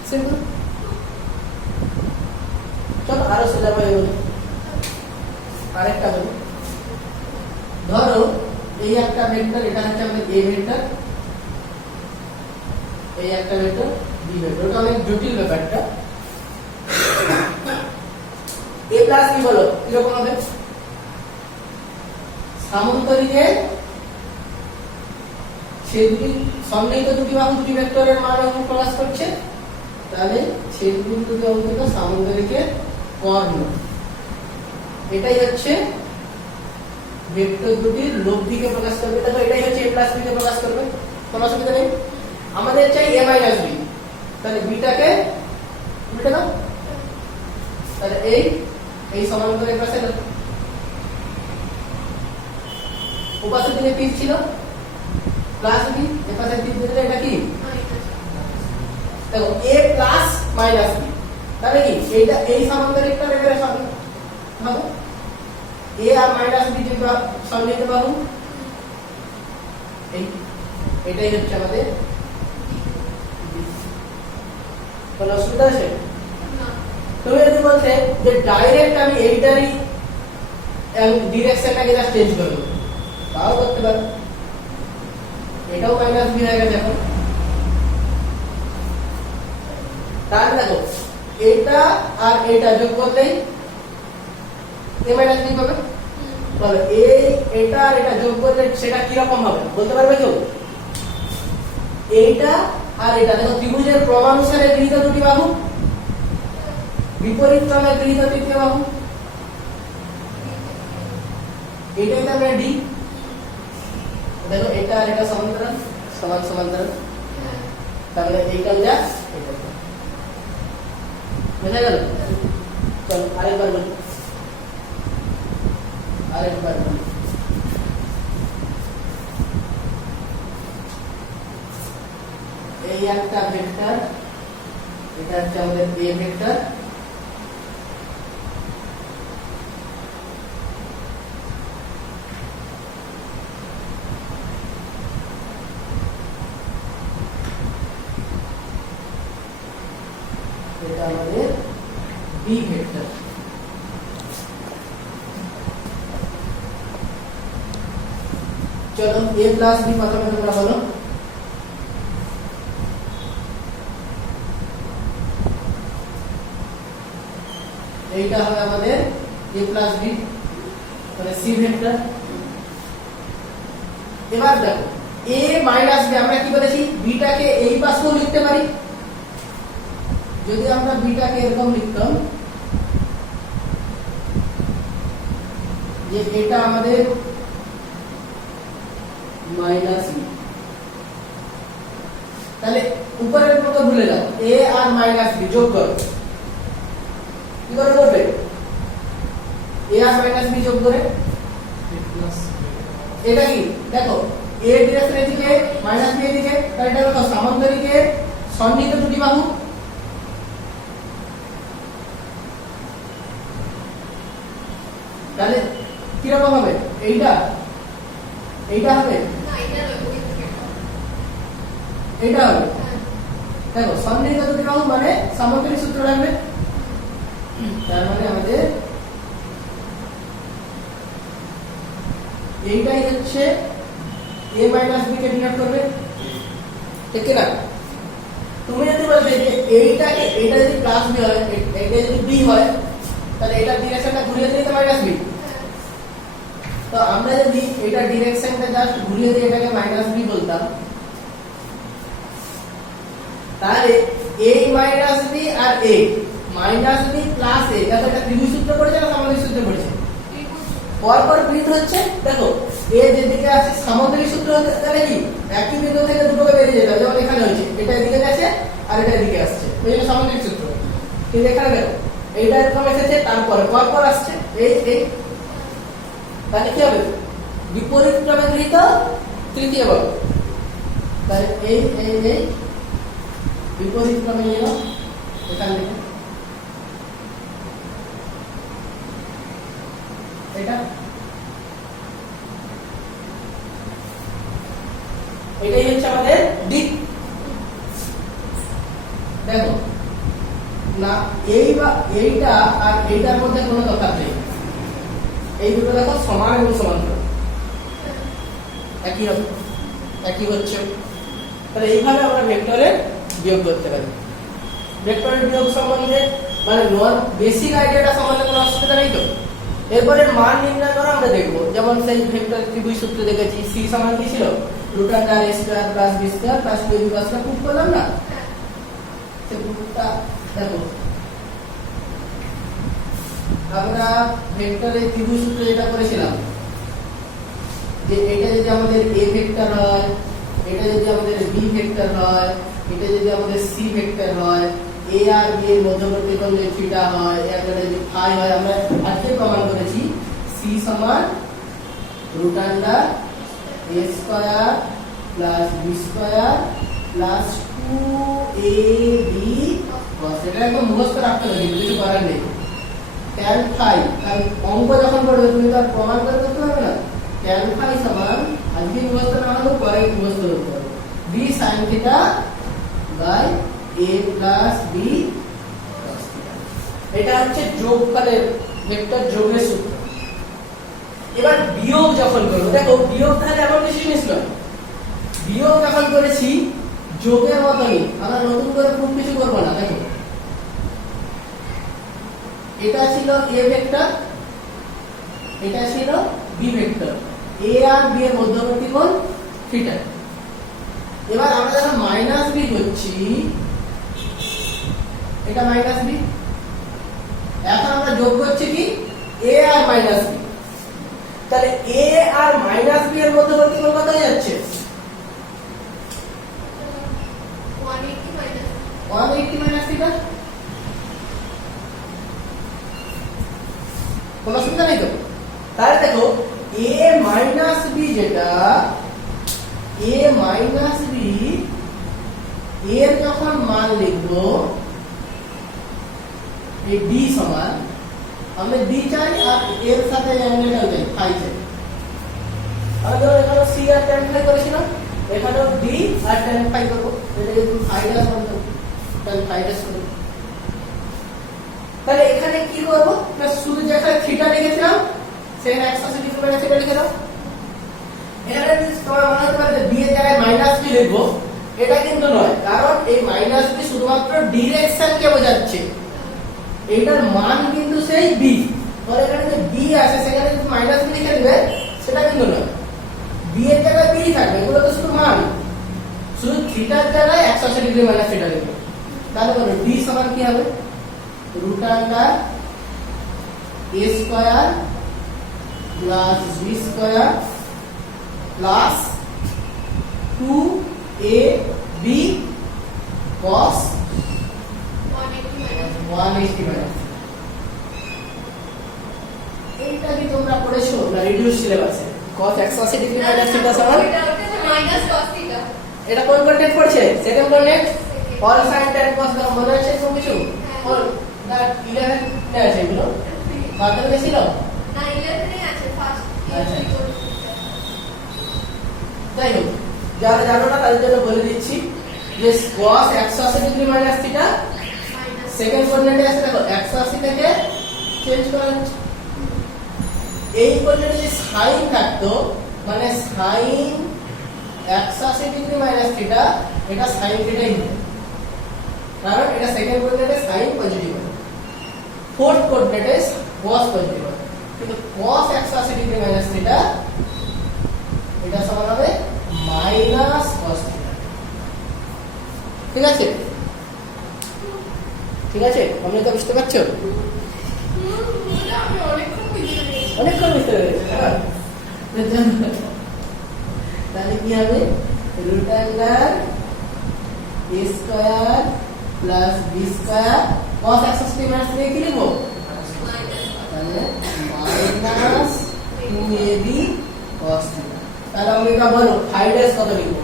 সিম্পল। চলো আরো সোজা ভাবে বলি আরেকটা বলি ধরো এই একটা ভেক্টর এটা হচ্ছে আমাদের a ভেক্টর এই একটা ভেক্টর b ভেক্টর এটা অনেক জটিল ব্যাপারটা a প্লাস b বলো কিরকম হবে সামান্তরিকের সেই দুটি সন্নিহিত দুটি বাহু দুটি ভেক্টরের মান এখন প্রকাশ করছে তাহলে সেই দুটি অঙ্কিত সামান্তরিকের কর্ণ এটাই হচ্ছে ভেক্টর দুটির লব্ধিকে প্রকাশ করবে। দেখো এটাই হচ্ছে a প্লাস b কে প্রকাশ করবে কোনো অসুবিধা নেই। আমাদের চাই a মাইনাস b তাহলে b টাকে উল্টে দাও তাহলে এই সমান্তরের পাশে উপাসের দিকে তীর ছিল প্লাস বি এর পাশে তীর দিলে এটা কি দেখো a প্লাস মাইনাস b তাহলে কি এইটা এই সমান্তরিকটা এবারে হবে a আর মাইনাস b যে সন্নিহিত বাহু এটাই হচ্ছে আমাদের কোনো অসুবিধা আছে তুমি যদি বলতে যে ডাইরেক্ট আমি এইটারই ডিরেকশনটাকে জাস্ট চেঞ্জ করব তাও করতে পারো এটাও মাইনাস বি হয়ে গেছে এখন। তাহলে দেখো এটা আর এটা যোগ করলেই a মাইনাস বি পাবে বলো এটা আর এটা যোগ করলে সেটা কি রকম হবে বলতে পারবে কেউ এইটা আর এটা দেখো ত্রিভুজের ক্রমানুসারে গৃহীত দুটি বাহু বিপরীত ক্রমে গৃহীত তৃতীয় বাহু এটাই তো আমরা ডি দেখো এটা আর এটা সমান্তরাল সমান সমান্তরাল তাহলে এইটা যা এটা বুঝা গেল। চলো আরেকবার বলি এই একটা ভেক্টর এটা হচ্ছে আমাদের a ভেক্টর এটা আমাদের b ভেক্টর। চলো a প্লাস b প্রথমে তোমরা বলো এইটা হবে আমাদের a প্লাস b মানে c ভেক্টর। এবার দেখো a মাইনাস b আমরা কি বলেছি b টাকে এই পাশেও লিখতে পারি যদি আমরা b টাকে এরকম লিখতাম যে এটা আমাদের মাইনাস বি তাহলে উপরের মতো ভুলে যাও a আর মাইনাস বি যোগ করো কি করে করবে a আর মাইনাস বি যোগ করে এটা কি দেখো a ডিরেকশন এদিকে মাইনাস বি এদিকে তাহলে এটা হলো সামান্তরিকের সন্নিহিত দুটি বাহু তাহলে কি রকম হবে এইটা হবে না এটা লয় এটা হবে দেখো সন্নিহিত দুটি বাহু মানে সামান্তরিক সূত্র লাগবে তার মানে আমাদের এইটাই হচ্ছে a minus b K denote করবে ঠিক না। তুমি যদি বলতে যে এটা যদি প্লাস b হয় এটা যদি b হয় তাহলে এটা ডিরেকশনটা ঘুরিয়ে দিলে তো মাইনাস b তো আমরা যদি এটা ডিরেকশনটা জাস্ট ঘুরিয়ে দিয়ে এটাকে মাইনাস b বলতে তাহলে a মাইনাস b আর a minus b plus a দেখো এটা ত্রিভুজ সূত্র পড়েছে না সামগ্রিক সূত্র পড়েছে? পরপর বৃত্ত হচ্ছে দেখো এ যেদিকে আছে সামগ্রিক সূত্র হতে তাহলে কি একই বিন্দু থেকে দুটোকে বেরিয়ে যেতে হবে, যেমন এখানে হয়েছে এটা এদিকে গেছে আর এটা এদিকে আসছে ওই জন্য সামগ্রিক সূত্র। কিন্তু এখানে দেখো এইটা এরকম এসেছে তারপরে পরপর আসছে এই এই, তাহলে কি হবে বিপরীত ক্রমে গৃহীত তৃতীয় বাহু। তাহলে এই এই এই বিপরীত ক্রমে নিল এখান থেকে এটা এটাই হচ্ছে আমাদের দিক। দেখো না এই বা এইটা আর এইটার মধ্যে কোনো তফাৎ নেই, এই দুটো দেখো সমান এবং সমান্তরাল একই রকম একই হচ্ছে। তাহলে এইভাবে আমরা ভেক্টরের বিয়োগ করতে পারি। ভেক্টরের বিয়োগ সম্বন্ধে মানে বেসিক আইডিয়াটা সম্বন্ধে কোনো অসুবিধা নেই তো। এরপরে মান নির্ণয় করা আমরা দেখবো, যেমন সেই ভেক্টর ত্রিভুজ সূত্র দেখেছি c সমান কি ছিল √a² + b² + 2ab প্রুফ করলাম না, সেই প্রুফটা দেখো আমরা ভেক্টরের ত্রিভুজ সূত্র যেটা করেছিলাম যে এটা যদি আমাদের a ভেক্টর হয়, এটা যদি আমাদের b ভেক্টর হয়, এটা যদি আমাদের c ভেক্টর হয়, a আর b এর মধ্যবর্তী কোণ যদি থিটা হয়, একটা যদি ফাই হয়, আমরা আজকে প্রমাণ করেছি c সমান √a² + b² + 2ab cos। এটা একদম মুখস্থ রাখতে হবে, কিছু করার নেই। tan phi কারণ অঙ্ক যখন পড়বে তুমি তো আর প্রমাণ করে করতে পারবে না। tan phi সমান আজকে মুখস্থ না হলেও পরে মুখস্থ করতে হবে b sin θ by a plus b cos θ। এটা হচ্ছে যোগফলের ভেক্টর যোগের সূত্র। এবার বিয়োগ যখন করব দেখো বিয়োগ তাহলে এমন কিছু জিনিস নয়, বিয়োগ যখন করেছি যোগের মতনই, আমরা নতুন করে খুব কিছু করব না। দেখো এটা ছিল a ভেক্টর, এটা ছিল b ভেক্টর, a আর b এর মধ্যবর্তী কোণ থিটা। এবার আমরা যখন মাইনাস b করছি এটা মাইনাস b, এখন আমরা যোগ করছি কি a আর মাইনাস b। তাহলে a আর মাইনাস b এর মধ্যবর্তী কোণ কত হয়ে যাচ্ছে 180 মাইনাস থিটা। কোনো অসুবিধা নেই তো। তাহলে দেখো a মাইনাস b যেটা a মাইনাস b এর যখন মান লিখবো এই d সমান আমরা d চাই আর এর সাথে অ্যাঙ্গেলটাও চাই ফাই চাই। আমরা যখন এখানে c আর tan phi করেছিলাম এখানেও d আর tan phi করব, এটা যদি ফাই দাস বলতো tan phi দাস করব। তাহলে এখানে কি করব না শুধু যেখানে থিটা লিখেছিলাম সেখানে 180 ডিগ্রি মানে থিটা লিখে দাও। এখানে তোমার মনে হতে পারে যে b এর জায়গায় মাইনাস b লিখবো, এটা কিন্তু নয়, কারণ এই মাইনাস b শুধুমাত্র ডিরেকশনকে বোঝাচ্ছে, এইটার মান কিন্তু সেই b। আর এখানে যে b আছে সেখানে যদি মাইনাস b লিখে দিবে সেটা কিন্তু নয়, b এর জায়গায় b থাকবে, এগুলো তো শুধু মান, শুধু থিটার জায়গায় 180 ডিগ্রি মাইনাস থিটা লিখবে। তাহলে বলো d সমান কি হবে √a² + b² plus 2ab cos 180 এইটা কি তোমরা পড়েছো না রিডিউস সিলেবাসে cos 180 ডিগ্রি মাইনাস থিটা সমান মাইনাস cos θ। এটা কোন কোঅর্ডিনেট পড়ছে second coordinate all sin tan cos দাও মনে আছে কোন কিছু all that 11 নে আছে এগুলো বাতিল গেছিল না 11 এ আছে ফার্স্ট। আচ্ছা যাই হোক যারা জানো না তাদের জন্য বলে দিচ্ছি যে cos 180 degree minus theta second কোঅর্ডিনেটে আছে, দেখো 180 থেকে চেঞ্জ করা হচ্ছে। এই কোঅর্ডিনেটে যে sin থাকতো মানে sin 180 ডিগ্রি মাইনাস থিটা, এটা sin থিটাই হবে কারণ এটা সেকেন্ড কোঅর্ডিনেটে sin পজিটিভ হবে, ফোর্থ কোঅর্ডিনেটে cos পজিটিভ হবে, কিন্তু cos 180 ডিগ্রি মাইনাস থিটা এটা সমান হবে মাইনাস cos থিটা। ঠিক আছে, ঠিক আছে? অমৃতা বুঝতে পারছো? আমি অনেকক্ষণ বুঝিয়ে দিয়েছি। অনেকক্ষণ বুঝতে পেরেছো, হ্যাঁ? তাহলে কি হবে? Root under a square plus b square cos 180 দিয়ে কি লিখবো? তাহলে মাইনাস 2ab cos θ। তাহলে অমৃতা বলো 5 কত লিখবো?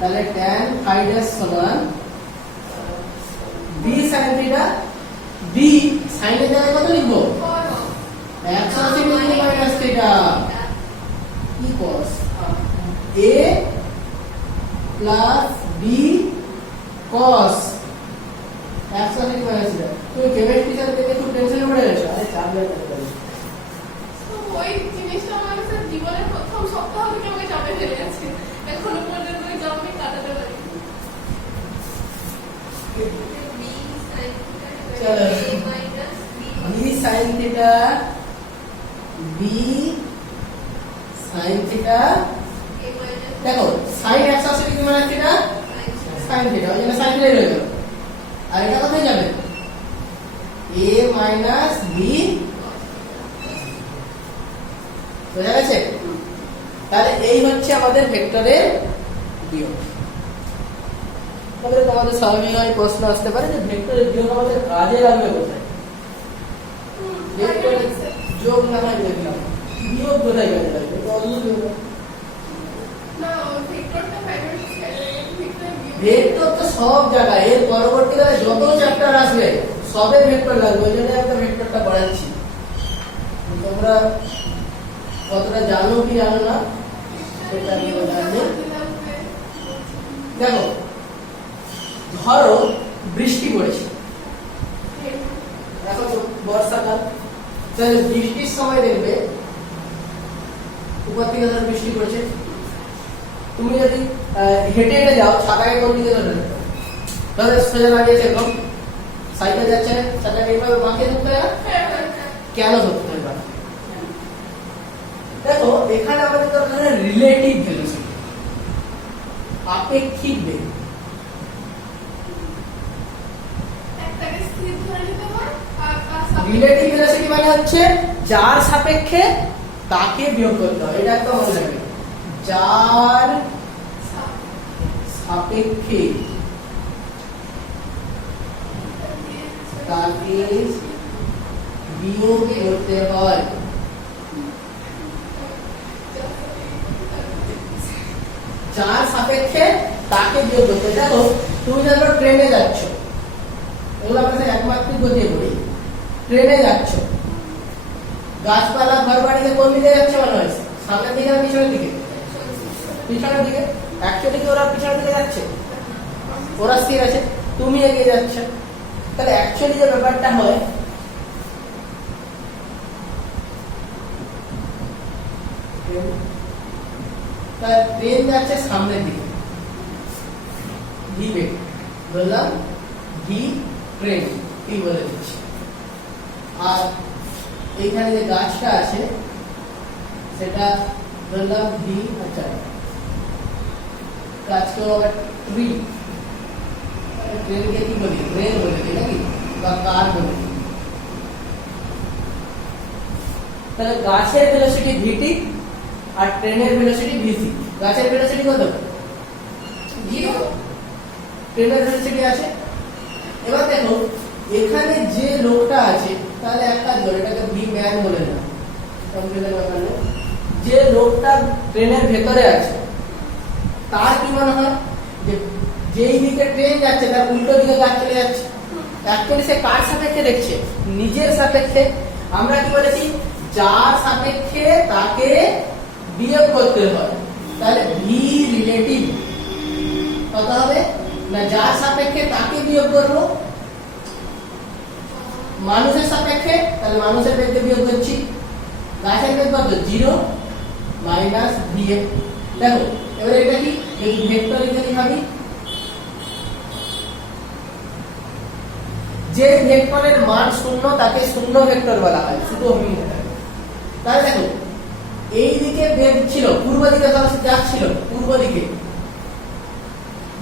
তাহলে tan phi dash সমান b sin theta, b sin এর জায়গায় কত লিখবো? 180 degree minus theta equals a plus b cos 180 degree minus theta. তুমি কেমিস্ট্রি টিচার থেকে খুব টেনশনে পড়ে গেছো। আরে চাপ নেই তাহলে। ওই জিনিসটা আমার কাছে জীবনের প্রথম সপ্তাহ থেকে আমাকে চাপে ফেলে গেছে। এখনো পর্যন্ত ওই চাপ আমি কাটাতে পারি। চলো b sin theta, b sin theta, দেখো sin 180 ডিগ্রি মানে থিটা sin theta, ওই জন্য sin theta রয়ে গেল। আর এটা কোথায় যাবে? a minus b, বোঝা গেছে? তাহলে এই হচ্ছে আমাদের ভেক্টরের বিয়োগ। তবে তোমাদের স্বাভাবিকভাবে প্রশ্ন আসতে পারে যে ভেক্টরের বিয়োগ আমাদের কাজে লাগবে কোথায়? ভেক্টরের যোগ না হয় দেখলাম, বিয়োগ কোথায় কাজে লাগবে? তো অদ্ভুত ব্যাপার। ভেক্টর তো সব জায়গায়, এর পরবর্তীকালে যত চ্যাপ্টার আসবে সবে ভেক্টর লাগবে। ওই জন্য আমরা ভেক্টরটা পড়াচ্ছি। তোমরা কতটা জানো কি জানো না সেটা আমি জানি। দেখো ধরো বৃষ্টি পড়েছে, এখন তো বর্ষাকাল, তাহলে বৃষ্টির সময় দেখবে উপর থেকে ধরো বৃষ্টি পড়ছে, তুমি যদি হেঁটে হেঁটে যাও ছাতাকে কোন দিকে ধরে রাখবে? তাহলে সোজা দাঁড়িয়েছে এরকম, সাইকেল যাচ্ছে ছাতাকে এইভাবে বাঁকিয়ে ধরতে হয়। কেন ধরতে হয় বাঁকিয়ে? দেখো এখানে আমাদের দরকার রিলেটিভ ভেলোসিটি, আপেক্ষিক বেগ। রিলেটিভ ভেলোসিটি মানে হচ্ছে যার সাপেক্ষে তাকে বিয়োগ করতে হয়। এটা একটা মনে রাখবে, যার সাপেক্ষে তাকে বিয়োগ করতে হয়। যার সাপেক্ষে তাকে বিয়োগ করতে হয়। দেখো তুমি যখন ট্রেনে যাচ্ছ, এগুলো আমরা একমাত্রিক গতিতে পড়ি, ট্রেনে যাচ্ছ, গাছপালা ঘর বাড়িতে কোন দিকে যাচ্ছে মনে হয়? সামনের দিকে না পিছনের দিকে? পিছনের দিকে। অ্যাকচুয়ালি কি ওরা পিছনের দিকে যাচ্ছে? ওরা স্থির আছে, তুমি এগিয়ে যাচ্ছ। তাহলে অ্যাকচুয়ালি যে ব্যাপারটা হয়, ট্রেন যাচ্ছে সামনের দিকে, ভি বেগ বললাম, ভি ট্রেন কি বলে দিচ্ছি। আর এইখানে যে গাছটা আছে সেটা বললাম ভি, আচ্ছা গাছকেও আবার ট্রি, ট্রেনকে কি বলি? ট্রেন বলে দিই নাকি, বা কার বলে দিই। তাহলে গাছের ভেলোসিটি ভিটি আর ট্রেনের ভেলোসিটি ভিসি। গাছের ভেলোসিটি কত? 0, ট্রেনের ভেলোসিটি আছে। এবার দেখো এখানে যে লোকটা আছে, তাহলে এক কাজ করে এটাকে ভি ম্যান বলে না, কনফিউজের ব্যাপার নেই। যে লোকটা ট্রেনের ভেতরে আছে তার কি মনে হয় যে যেই দিকে ট্রেন যাচ্ছে তার উল্টো দিকে গাছ চলে যাচ্ছে? অ্যাকচুয়ালি সে কার সাপেক্ষে দেখছে? নিজের সাপেক্ষে। আমরা কি বলেছি? যার সাপেক্ষে তাকে বিয়োগ করতে হয়। তাহলে ভি রিলেটিভ কত হবে না, যার সাপেক্ষে তাকে বিয়োগ করবো, মানুষের সাপেক্ষে, তাহলে মানুষের বেগকে বিয়োগ করছি। গাছের বেগ কত? 0 মাইনাস ভি। দেখো এবার এটা কি ভেক্টর লিখে ভাবি, যে ভেক্টরের মান 0 তাকে শূন্য ভেক্টর বলা হয়, শুধু অভিমুখ। তাহলে দেখো এই দিকে বেগ ছিল, পূর্ব দিকে যাচ্ছিল, পূর্ব দিকে।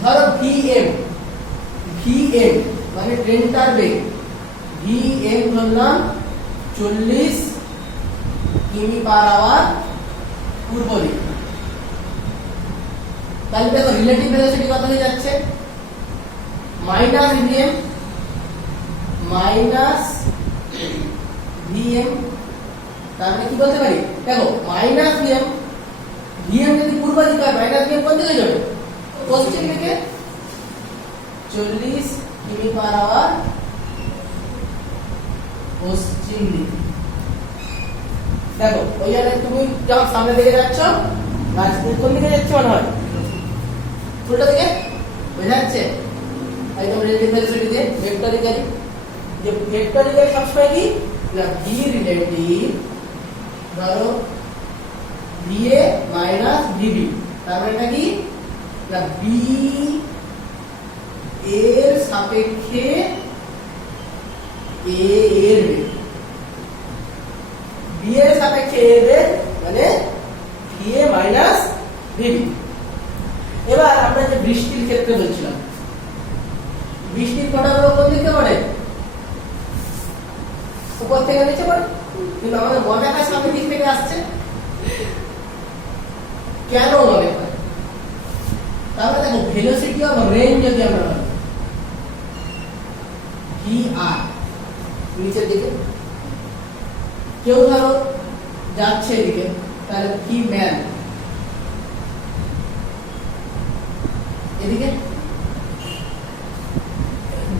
ধরো ভিএম, ভিএম মানে ট্রেনটার বেগ, ভিএম ধরলাম 40 কিমি/আওয়ার পূর্ব দিকে। তাহলে দেখো রিলেটিভ ভেলোসিটি কত হয়ে যাচ্ছে, মাইনাস ভিএম মাইনাস ভিএম। তার মানে কি বলতে পারি, দেখো মাইনাস ভিএম, ভিএম যদি পূর্ব দিকে হয় মাইনাস ভিএম কোন দিকে যাবে, পশ্চিম দিকে। 40 কিমি/আওয়ার পশ্চিম দিকে। দেখো ওই জায়গায় তুমি যখন সামনে দিকে যাচ্ছ, গাছ কোন দিকে যাচ্ছে মনে হয়, উল্টো দিকে, বোঝা যাচ্ছে? একদম রিলেটিভ ভেলোসিটি দিয়ে ভেক্টরিক্যালি, যে ভেক্টরিক্যালি সবসময় কি না, ভি রিলেটিভ ধরো ভিএ মাইনাস ভিবি, তার মানে এটা কি না, বি এর সাপেক্ষে এ এর বেগ, বি এর সাপেক্ষে এ এর বেগ মানে ভিএ মাইনাস ভিবি। এবার আমরা যে বৃষ্টির ক্ষেত্রে বলছিলাম, বৃষ্টির ফোঁটাগুলো কোন দিকে পড়ে, উপর থেকে নিচে পড়ে, কিন্তু আমাদের মনে হয় সামনের দিক থেকে আসছে। কেন মনে হয়? তাহলে দেখো ভেলোসিটি অফ রেন যদি আমরা ভাবি, ভি আর নিচের দিকে, কেউ ধরো যাচ্ছে এদিকে, তাহলে ভি ম্যান এদিকে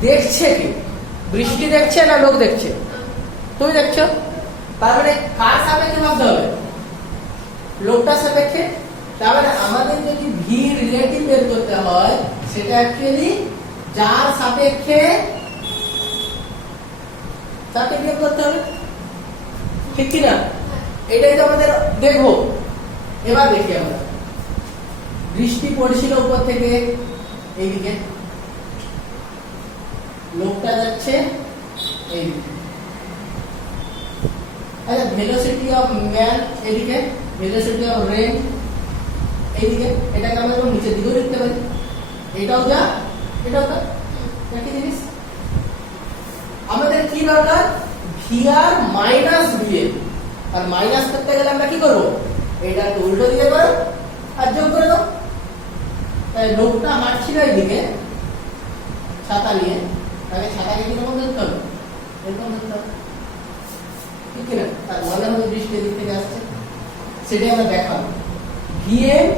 দেখছে, কি বৃষ্টি দেখছে না লোক দেখছে, তুমি দেখছো। তার মানে কার সাপেক্ষে ভাবতে হবে, লোকটার সাপেক্ষে। তার মানে আমাদের যদি ভি রিলেটিভ বের করতে হয়, সেটা অ্যাকচুয়ালি যার সাপেক্ষে তাকে বের করতে হবে, ঠিক কি না? এটাই তো আমাদের দেখবো। এবার দেখি আমরা, বৃষ্টি পড়ছিল উপর থেকে এইদিকে, লোকটা যাচ্ছে এইদিকে। আচ্ছা, ভেলোসিটি অফ ম্যান এদিকে, ভেলোসিটি অফ রেন এইদিকে, এটাকে আমরা যখন নিচের দিকেও লিখতে পারি, এটাও যা এটাও তা, একই জিনিস। আমাদের কি দরকার, ভিআর মাইনাস ভিএম, আর মাইনাস করতে গেলে আমরা কি করবো, এটাকে উল্টো দিকে করো আর যোগ করে দাও। তাই লোকটা হাঁটছিল এইদিকে ছাতা নিয়ে, তাহলে ছাতাকে কিরকম ধরতে হবে, এরকম ধরতে হবে, ঠিক কিনা? তার মনে হবে বৃষ্টি দিক থেকে আসছে, সেটাই আমরা দেখাবো। ভিএম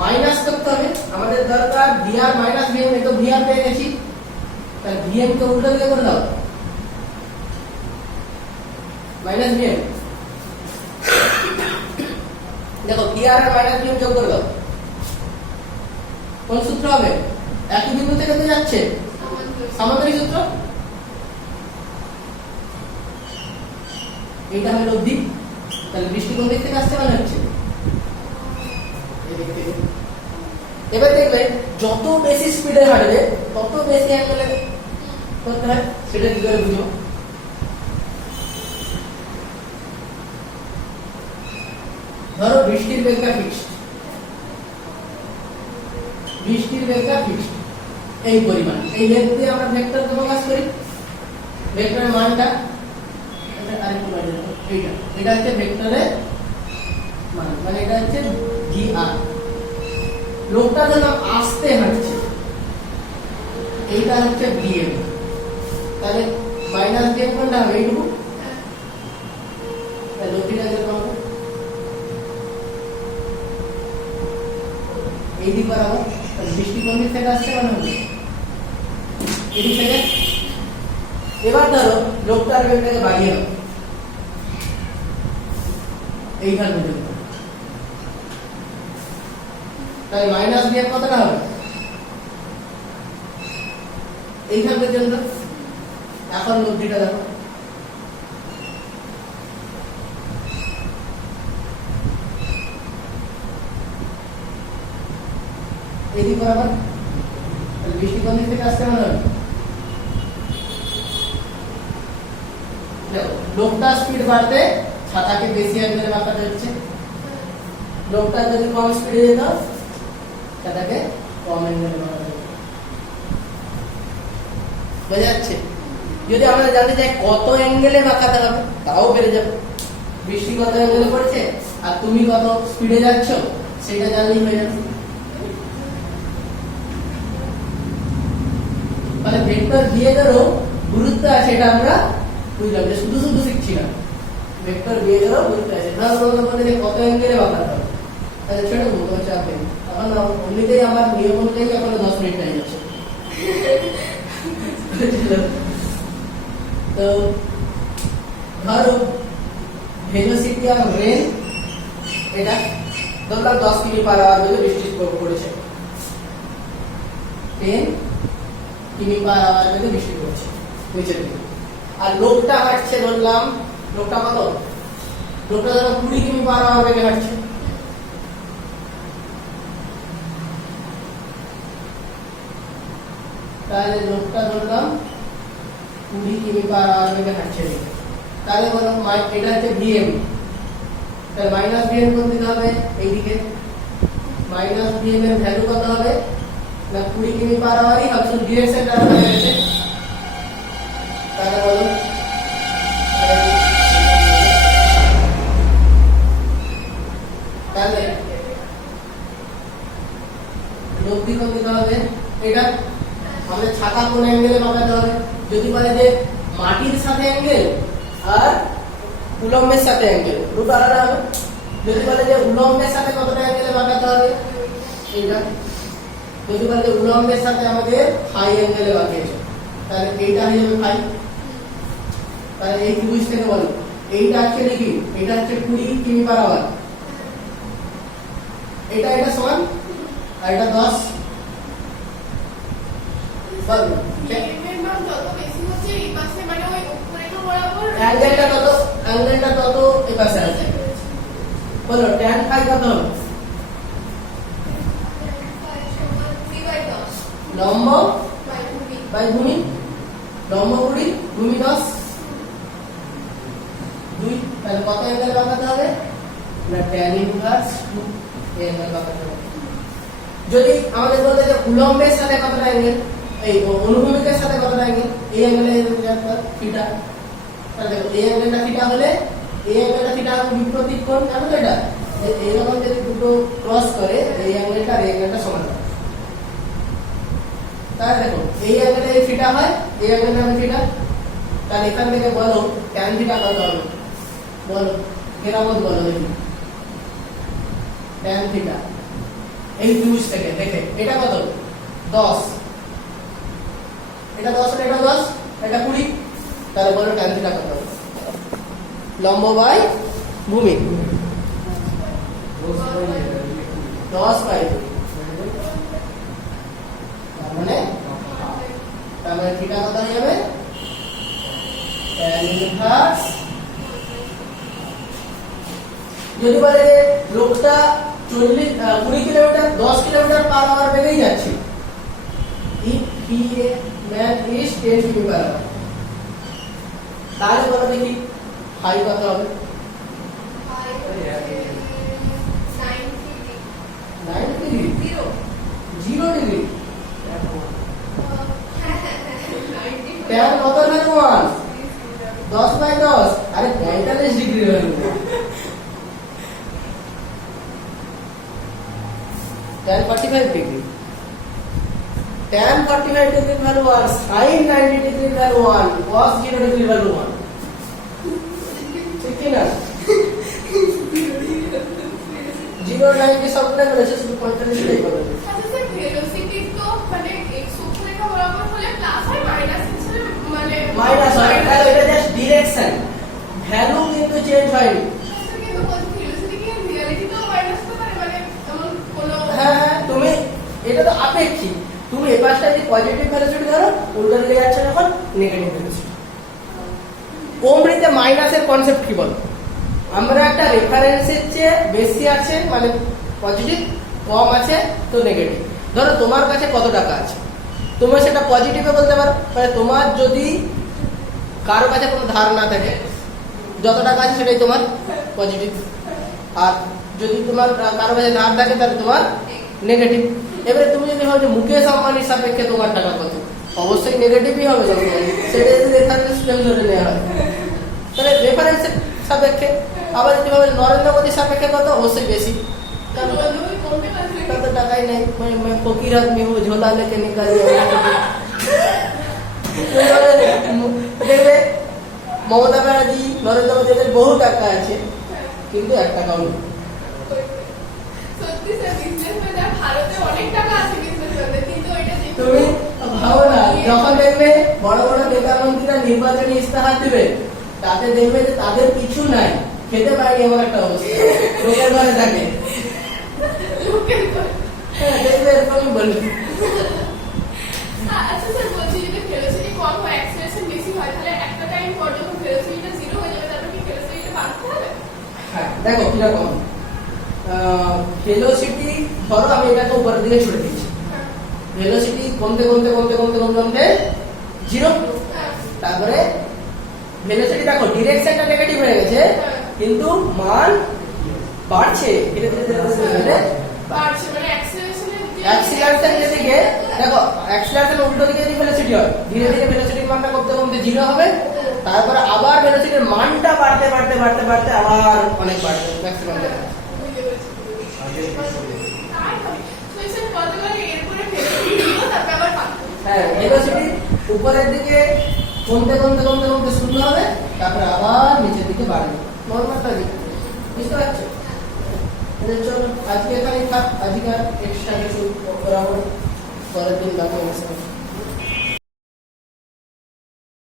মাইনাস করতে হবে, আমাদের দরকার ভিআর মাইনাস ভিএম, এই তো ভিআর পেয়ে গেছি, তাহলে ভিএম কে উল্টো দিকে করে দাও, মাইনাস ভিএম। দেখো ভিআর আর মাইনাস ভিএম যোগ করে দাও, কোন সূত্র হবে, একই বিন্দু থেকে তো যাচ্ছে, সামান্তরিক সূত্র। এটা হলো দিক, তাহলে বৃষ্টি কোন দিক থেকে আসছে মনে হচ্ছে, এদিক থেকে। এবার দেখবে যত বেশি স্পিডে হাঁটবে তত বেশি অ্যাঙ্গেলে করতে হয়, সেটা কি করে বুঝো। ধরো বৃষ্টির বেগটা ফিক্সড, বৃষ্টির বেগটা ফিক্সড এই পরিমাণ, এই লেন্থ দিয়ে আমরা ভেক্টরকে প্রকাশ করি, ভেক্টরের মানটা এটা হচ্ছে ভেক্টরের মান, মানে এটা হচ্ছে ভিআর। লোকটা যখন আসতে হাঁটছে, এইটা হচ্ছে ভিএম, তাহলে মাইনাস ভিএম কোনটা হবে, এইটুকু। তাহলে লক্ষ্মীটা যেরকম হবে এই দিক বরাবর, বৃষ্টি কোন দিক থেকে আসছে মনে হবে, এদিক থেকে। এবার ধরো লোকটার বেগটাকে বাড়িয়ে দাও এইখান পর্যন্ত, তাই মাইনাস ভিএম কতটা হবে, এইখান পর্যন্ত। এখন বুদ্ধিটা দেখো, এদিক বরাবর, বৃষ্টি কোন দিক থেকে আসছে মনে হবে, লোকটা স্পিড বাড়তে ছাতাকে বেশি অ্যাঙ্গেলে বাঁকাতে হচ্ছে, লোকটা যদি কম স্পিডে যেত সেটাকে কম অ্যাঙ্গেলে বাঁকাতে হবে। বোঝা যাচ্ছে? যদি আমরা জানতে চাই কত অ্যাঙ্গেলে বাঁকাতে হবে তাও বেড়ে যাবে। বৃষ্টি কত অ্যাঙ্গেলে পড়ছে আর তুমি কত স্পিডে যাচ্ছ সেটা জানলেই হয়ে যাবে। মানে ভেক্টর বিহেভিয়ারও গুরুত্ব আছে, এটা আমরা বুঝলাম যে শুধু শুধু শিখছি না, ভেক্টর বিহেভিয়ারও গুরুত্ব আছে। ধরো তোমরা বলতে যে কত অ্যাঙ্গেলে বাঁকাতে হবে, তাহলে ছেড়ে দেবো, তোমার চাপ নেই। এখন এমনিতেই আমার নিয়ম অনুযায়ী এখনো 10 মিনিট টাইম আছে। তো ধরো ভেলোসিটি অফ রেন, এটা ধরলাম 10 কিমি/আওয়ার বেগে বৃষ্টি পড়েছে, 10 কিমি/আওয়ার বেগে বৃষ্টি পড়ছে নিচের দিকে। আর লোকটা হাঁটছে, ধরলাম লোকটা কত, লোকটা ধরো 20 কিমি/আওয়ার বেগে হাঁটছে। তাহলে লোকটা ধরলাম 20 কিমি/আওয়ার বেগে হাঁটছে। তাহলে বলো এটা হচ্ছে ভিএম, তাহলে মাইনাস ভিএম কোন দিকে হবে, এইদিকে। মাইনাস ভিএম এর ভ্যালু কত হবে না 20 কিমি/আওয়ারই হবে, শুধু ডিরেকশনটা হয়ে গেছে। তাহলে বলো তাহলে লব্ধি কোন দিকে হবে, এটা আমাদের ছাতা কোন অ্যাঙ্গেলে বাঁকাতে হবে। যদি বলে যে মাটির সাথে অ্যাঙ্গেল আর উলম্বের সাথে অ্যাঙ্গেল, দুটো আলাদা হবে। যদি বলে যে উলম্বের সাথে কতটা অ্যাঙ্গেলে বাঁকাতে হবে, এইটা। যদি বলে যে উলম্বের সাথে আমাদের ফাই অ্যাঙ্গেলে বাঁকিয়েছে, তাহলে এইটা হয়ে যাবে ফাই। তাহলে এই ত্রিভুজ থেকে বলো এইটা হচ্ছে ডিগ্রি, এটা হচ্ছে 20 কিমি/আওয়ার, এটা সমান, আর এটা 10। বলো অ্যাঙ্গেলটা কত এই পাশে আছে, বলো tan phi কত হবে, লম্ব বাই ভূমি, লম্ব 20 ভূমি 10, 2। তাহলে কত অ্যাঙ্গেল বাঁকাতে হবে না tan ইনভার্স 2 অ্যাঙ্গেল বাঁকাতে হবে। যদি আমাদের বলতে যে উলম্বের সাথে কতটা অ্যাঙ্গেল, এই অনুভূমিকের সাথে কতটা অ্যাঙ্গেল, এই অ্যাঙ্গেলে থিটা। তাহলে দেখো এই অ্যাঙ্গেলটা থিটা হলে এই অ্যাঙ্গেলটা থিটা বিপরীত কোণ, জানো তো এটা, যে এইরকম যদি দুটো ক্রস করে এই অ্যাঙ্গেলটা আর এই অ্যাঙ্গেলটা সমান হয়। তাহলে দেখো এই অ্যাঙ্গেলে এই থিটা হয়, এই অ্যাঙ্গেলটা হবে থিটা। তাহলে এখান থেকে বলো tan থিটা কত হবে, বলো কেরামত বলো দেখি। tan থিটা এই ত্রিভুজ থেকে দেখে এটা কত 10, এটা 10 এটা 10, এটা 20। তাহলে বলো tan থিটা কত হবে, লম্ব বাই ভূমি 10/2। তার মানে থিটা কত হয়ে যাবে tan ইনভার্স। যদি বলে লোকটা 20 কিলোমিটার 10 কিমি/আওয়ার বেগেই যাচ্ছে, if he man is 10 কিমি/আওয়ার, তাহলে বলো দেখি ফাই কত হবে, 90 ডিগ্রি, 0 ডিগ্রি। tan কত ভ্যালু 1 10/10, আরে 45 degree value. tan 45 degree, tan 45 degree value 1, sin 90 degree value 1, cos 0 degree value 1, ঠিক না? 0 90 সবটা করেছে, শুধু 45 টাই করবে। আচ্ছা স্যার, ভেলোসিটি তো মানে x অক্ষরেখা বরাবর হলে প্লাস হয়, মাইনাস হচ্ছে মানে মাইনাস হয়, তাহলে এটা জাস্ট ডিরেকশন, ভ্যালু কিন্তু চেঞ্জ হয়নি। কিন্তু ভেলোসিটি কি রিয়ালিটি তো মাইনাস হতে পারে, মানে এমন কোনো হ্যাঁ তুমি এটা তো আপেক্ষিক, তুমি এই পাশটা যদি পজিটিভ ভেলোসিটি ধরো, উল্টো দিকে যাচ্ছে যখন নেগেটিভ ভেলোসিটি। ওমরিতে মাইনাসের কনসেপ্ট কি বলো, আমরা একটা রেফারেন্সের চেয়ে বেশি আছে মানে পজিটিভ, কম আছে তো নেগেটিভ। ধরো তোমার কাছে কত টাকা আছে, তোমার সেটা পজিটিভে বলতে পারো, মানে তোমার যদি কারো কাছে কোনো ধার না থাকে, যত টাকা আছে সেটাই তোমার পজিটিভ। আর যদি তোমার কারো কাছে ধার থাকে তাহলে তোমার নেগেটিভ। এবারে তুমি যদি ভাবো যে মুকেশ আম্বানির সাপেক্ষে তোমার টাকা কত, অবশ্যই নেগেটিভই হবে যখন সেটা যদি রেফারেন্স ধরে নেওয়া হয় তাহলে রেফারেন্সের সাপেক্ষে। আবার যদি ভাবে নরেন্দ্র মোদীর সাপেক্ষে কত, অবশ্যই বেশি, কারণ तो টাকাই নেই। मैं फकीर आदमी हूँ, झोला लेके निकल দেখবে মমতা ব্যানার্জি নরেন্দ্র মোদীদের বহু টাকা আছে কিন্তু 1 টাকাও নেই। সত্যি স্যার বিজনেসম্যানরা ভারতে অনেক টাকা আছে বিজনেসম্যানদের, কিন্তু ওইটা দেখতে তুমি ভাবো না, যখন দেখবে বড় বড় নেতা মন্ত্রীরা নির্বাচনী ইস্তেহার দেবে তাতে দেখবে যে তাদের কিছু নাই, খেতে পায়নি এমন একটা অবস্থা, লোকের ঘরে থাকে। লোকের করে। হ্যাঁ দেখবে এরকমই বলবে। আচ্ছা স্যার বলছি, যদি ভেলোসিটি কম হয় অ্যাক্সেলারেশন বেশি হয়, তাহলে একটা টাইম পর যখন ভেলোসিটিটা 0 হয়ে যাবে তারপর কি ভেলোসিটিটা বাড়তে হবে? হ্যাঁ দেখো কিরকম ভেলোসিটি, ধরো আমি এটাকে উপরের দিকে ছুড়ে দিয়েছি, ভেলোসিটি কমতে কমতে কমতে কমতে কমতে কমতে 0, তারপরে ভেলোসিটি দেখো ডিরেকশনটা নেগেটিভ হয়ে গেছে কিন্তু মান বাড়ছে, ধীরে ধীরে ধীরে ধীরে বাড়ছে, মানে অ্যাক্সেলারেশনের অ্যাক্সিলারেশন যেদিকে দেখো, অ্যাক্সিলারেশন উল্টো দিকে যদি ভেলোসিটি হয় ধীরে ধীরে ভেলোসিটির মানটা কমতে কমতে 0 হবে, তারপরে আবার ভেলোসিটির মানটা বাড়তে বাড়তে বাড়তে বাড়তে আবার অনেক বাড়বে ম্যাক্সিমাম বুঝতে পেরেছি। তাই হবে। তো স্যার কতবার এরপরে ভেলোসিটি দিল তারপর আবার বাড়বে। হ্যাঁ ভেলোসিটি উপরের দিকে কমতে কমতে কমতে কমতে শুরু হবে, তারপরে আবার নিচের দিকে বাড়বে, নরমালটা দিকে। বুঝতে পারছো? চলো আজকে এখানেই থাক, আজকে এক্সট্রা কিছু করা হবে, পরের দিন বাকি অবস্থা।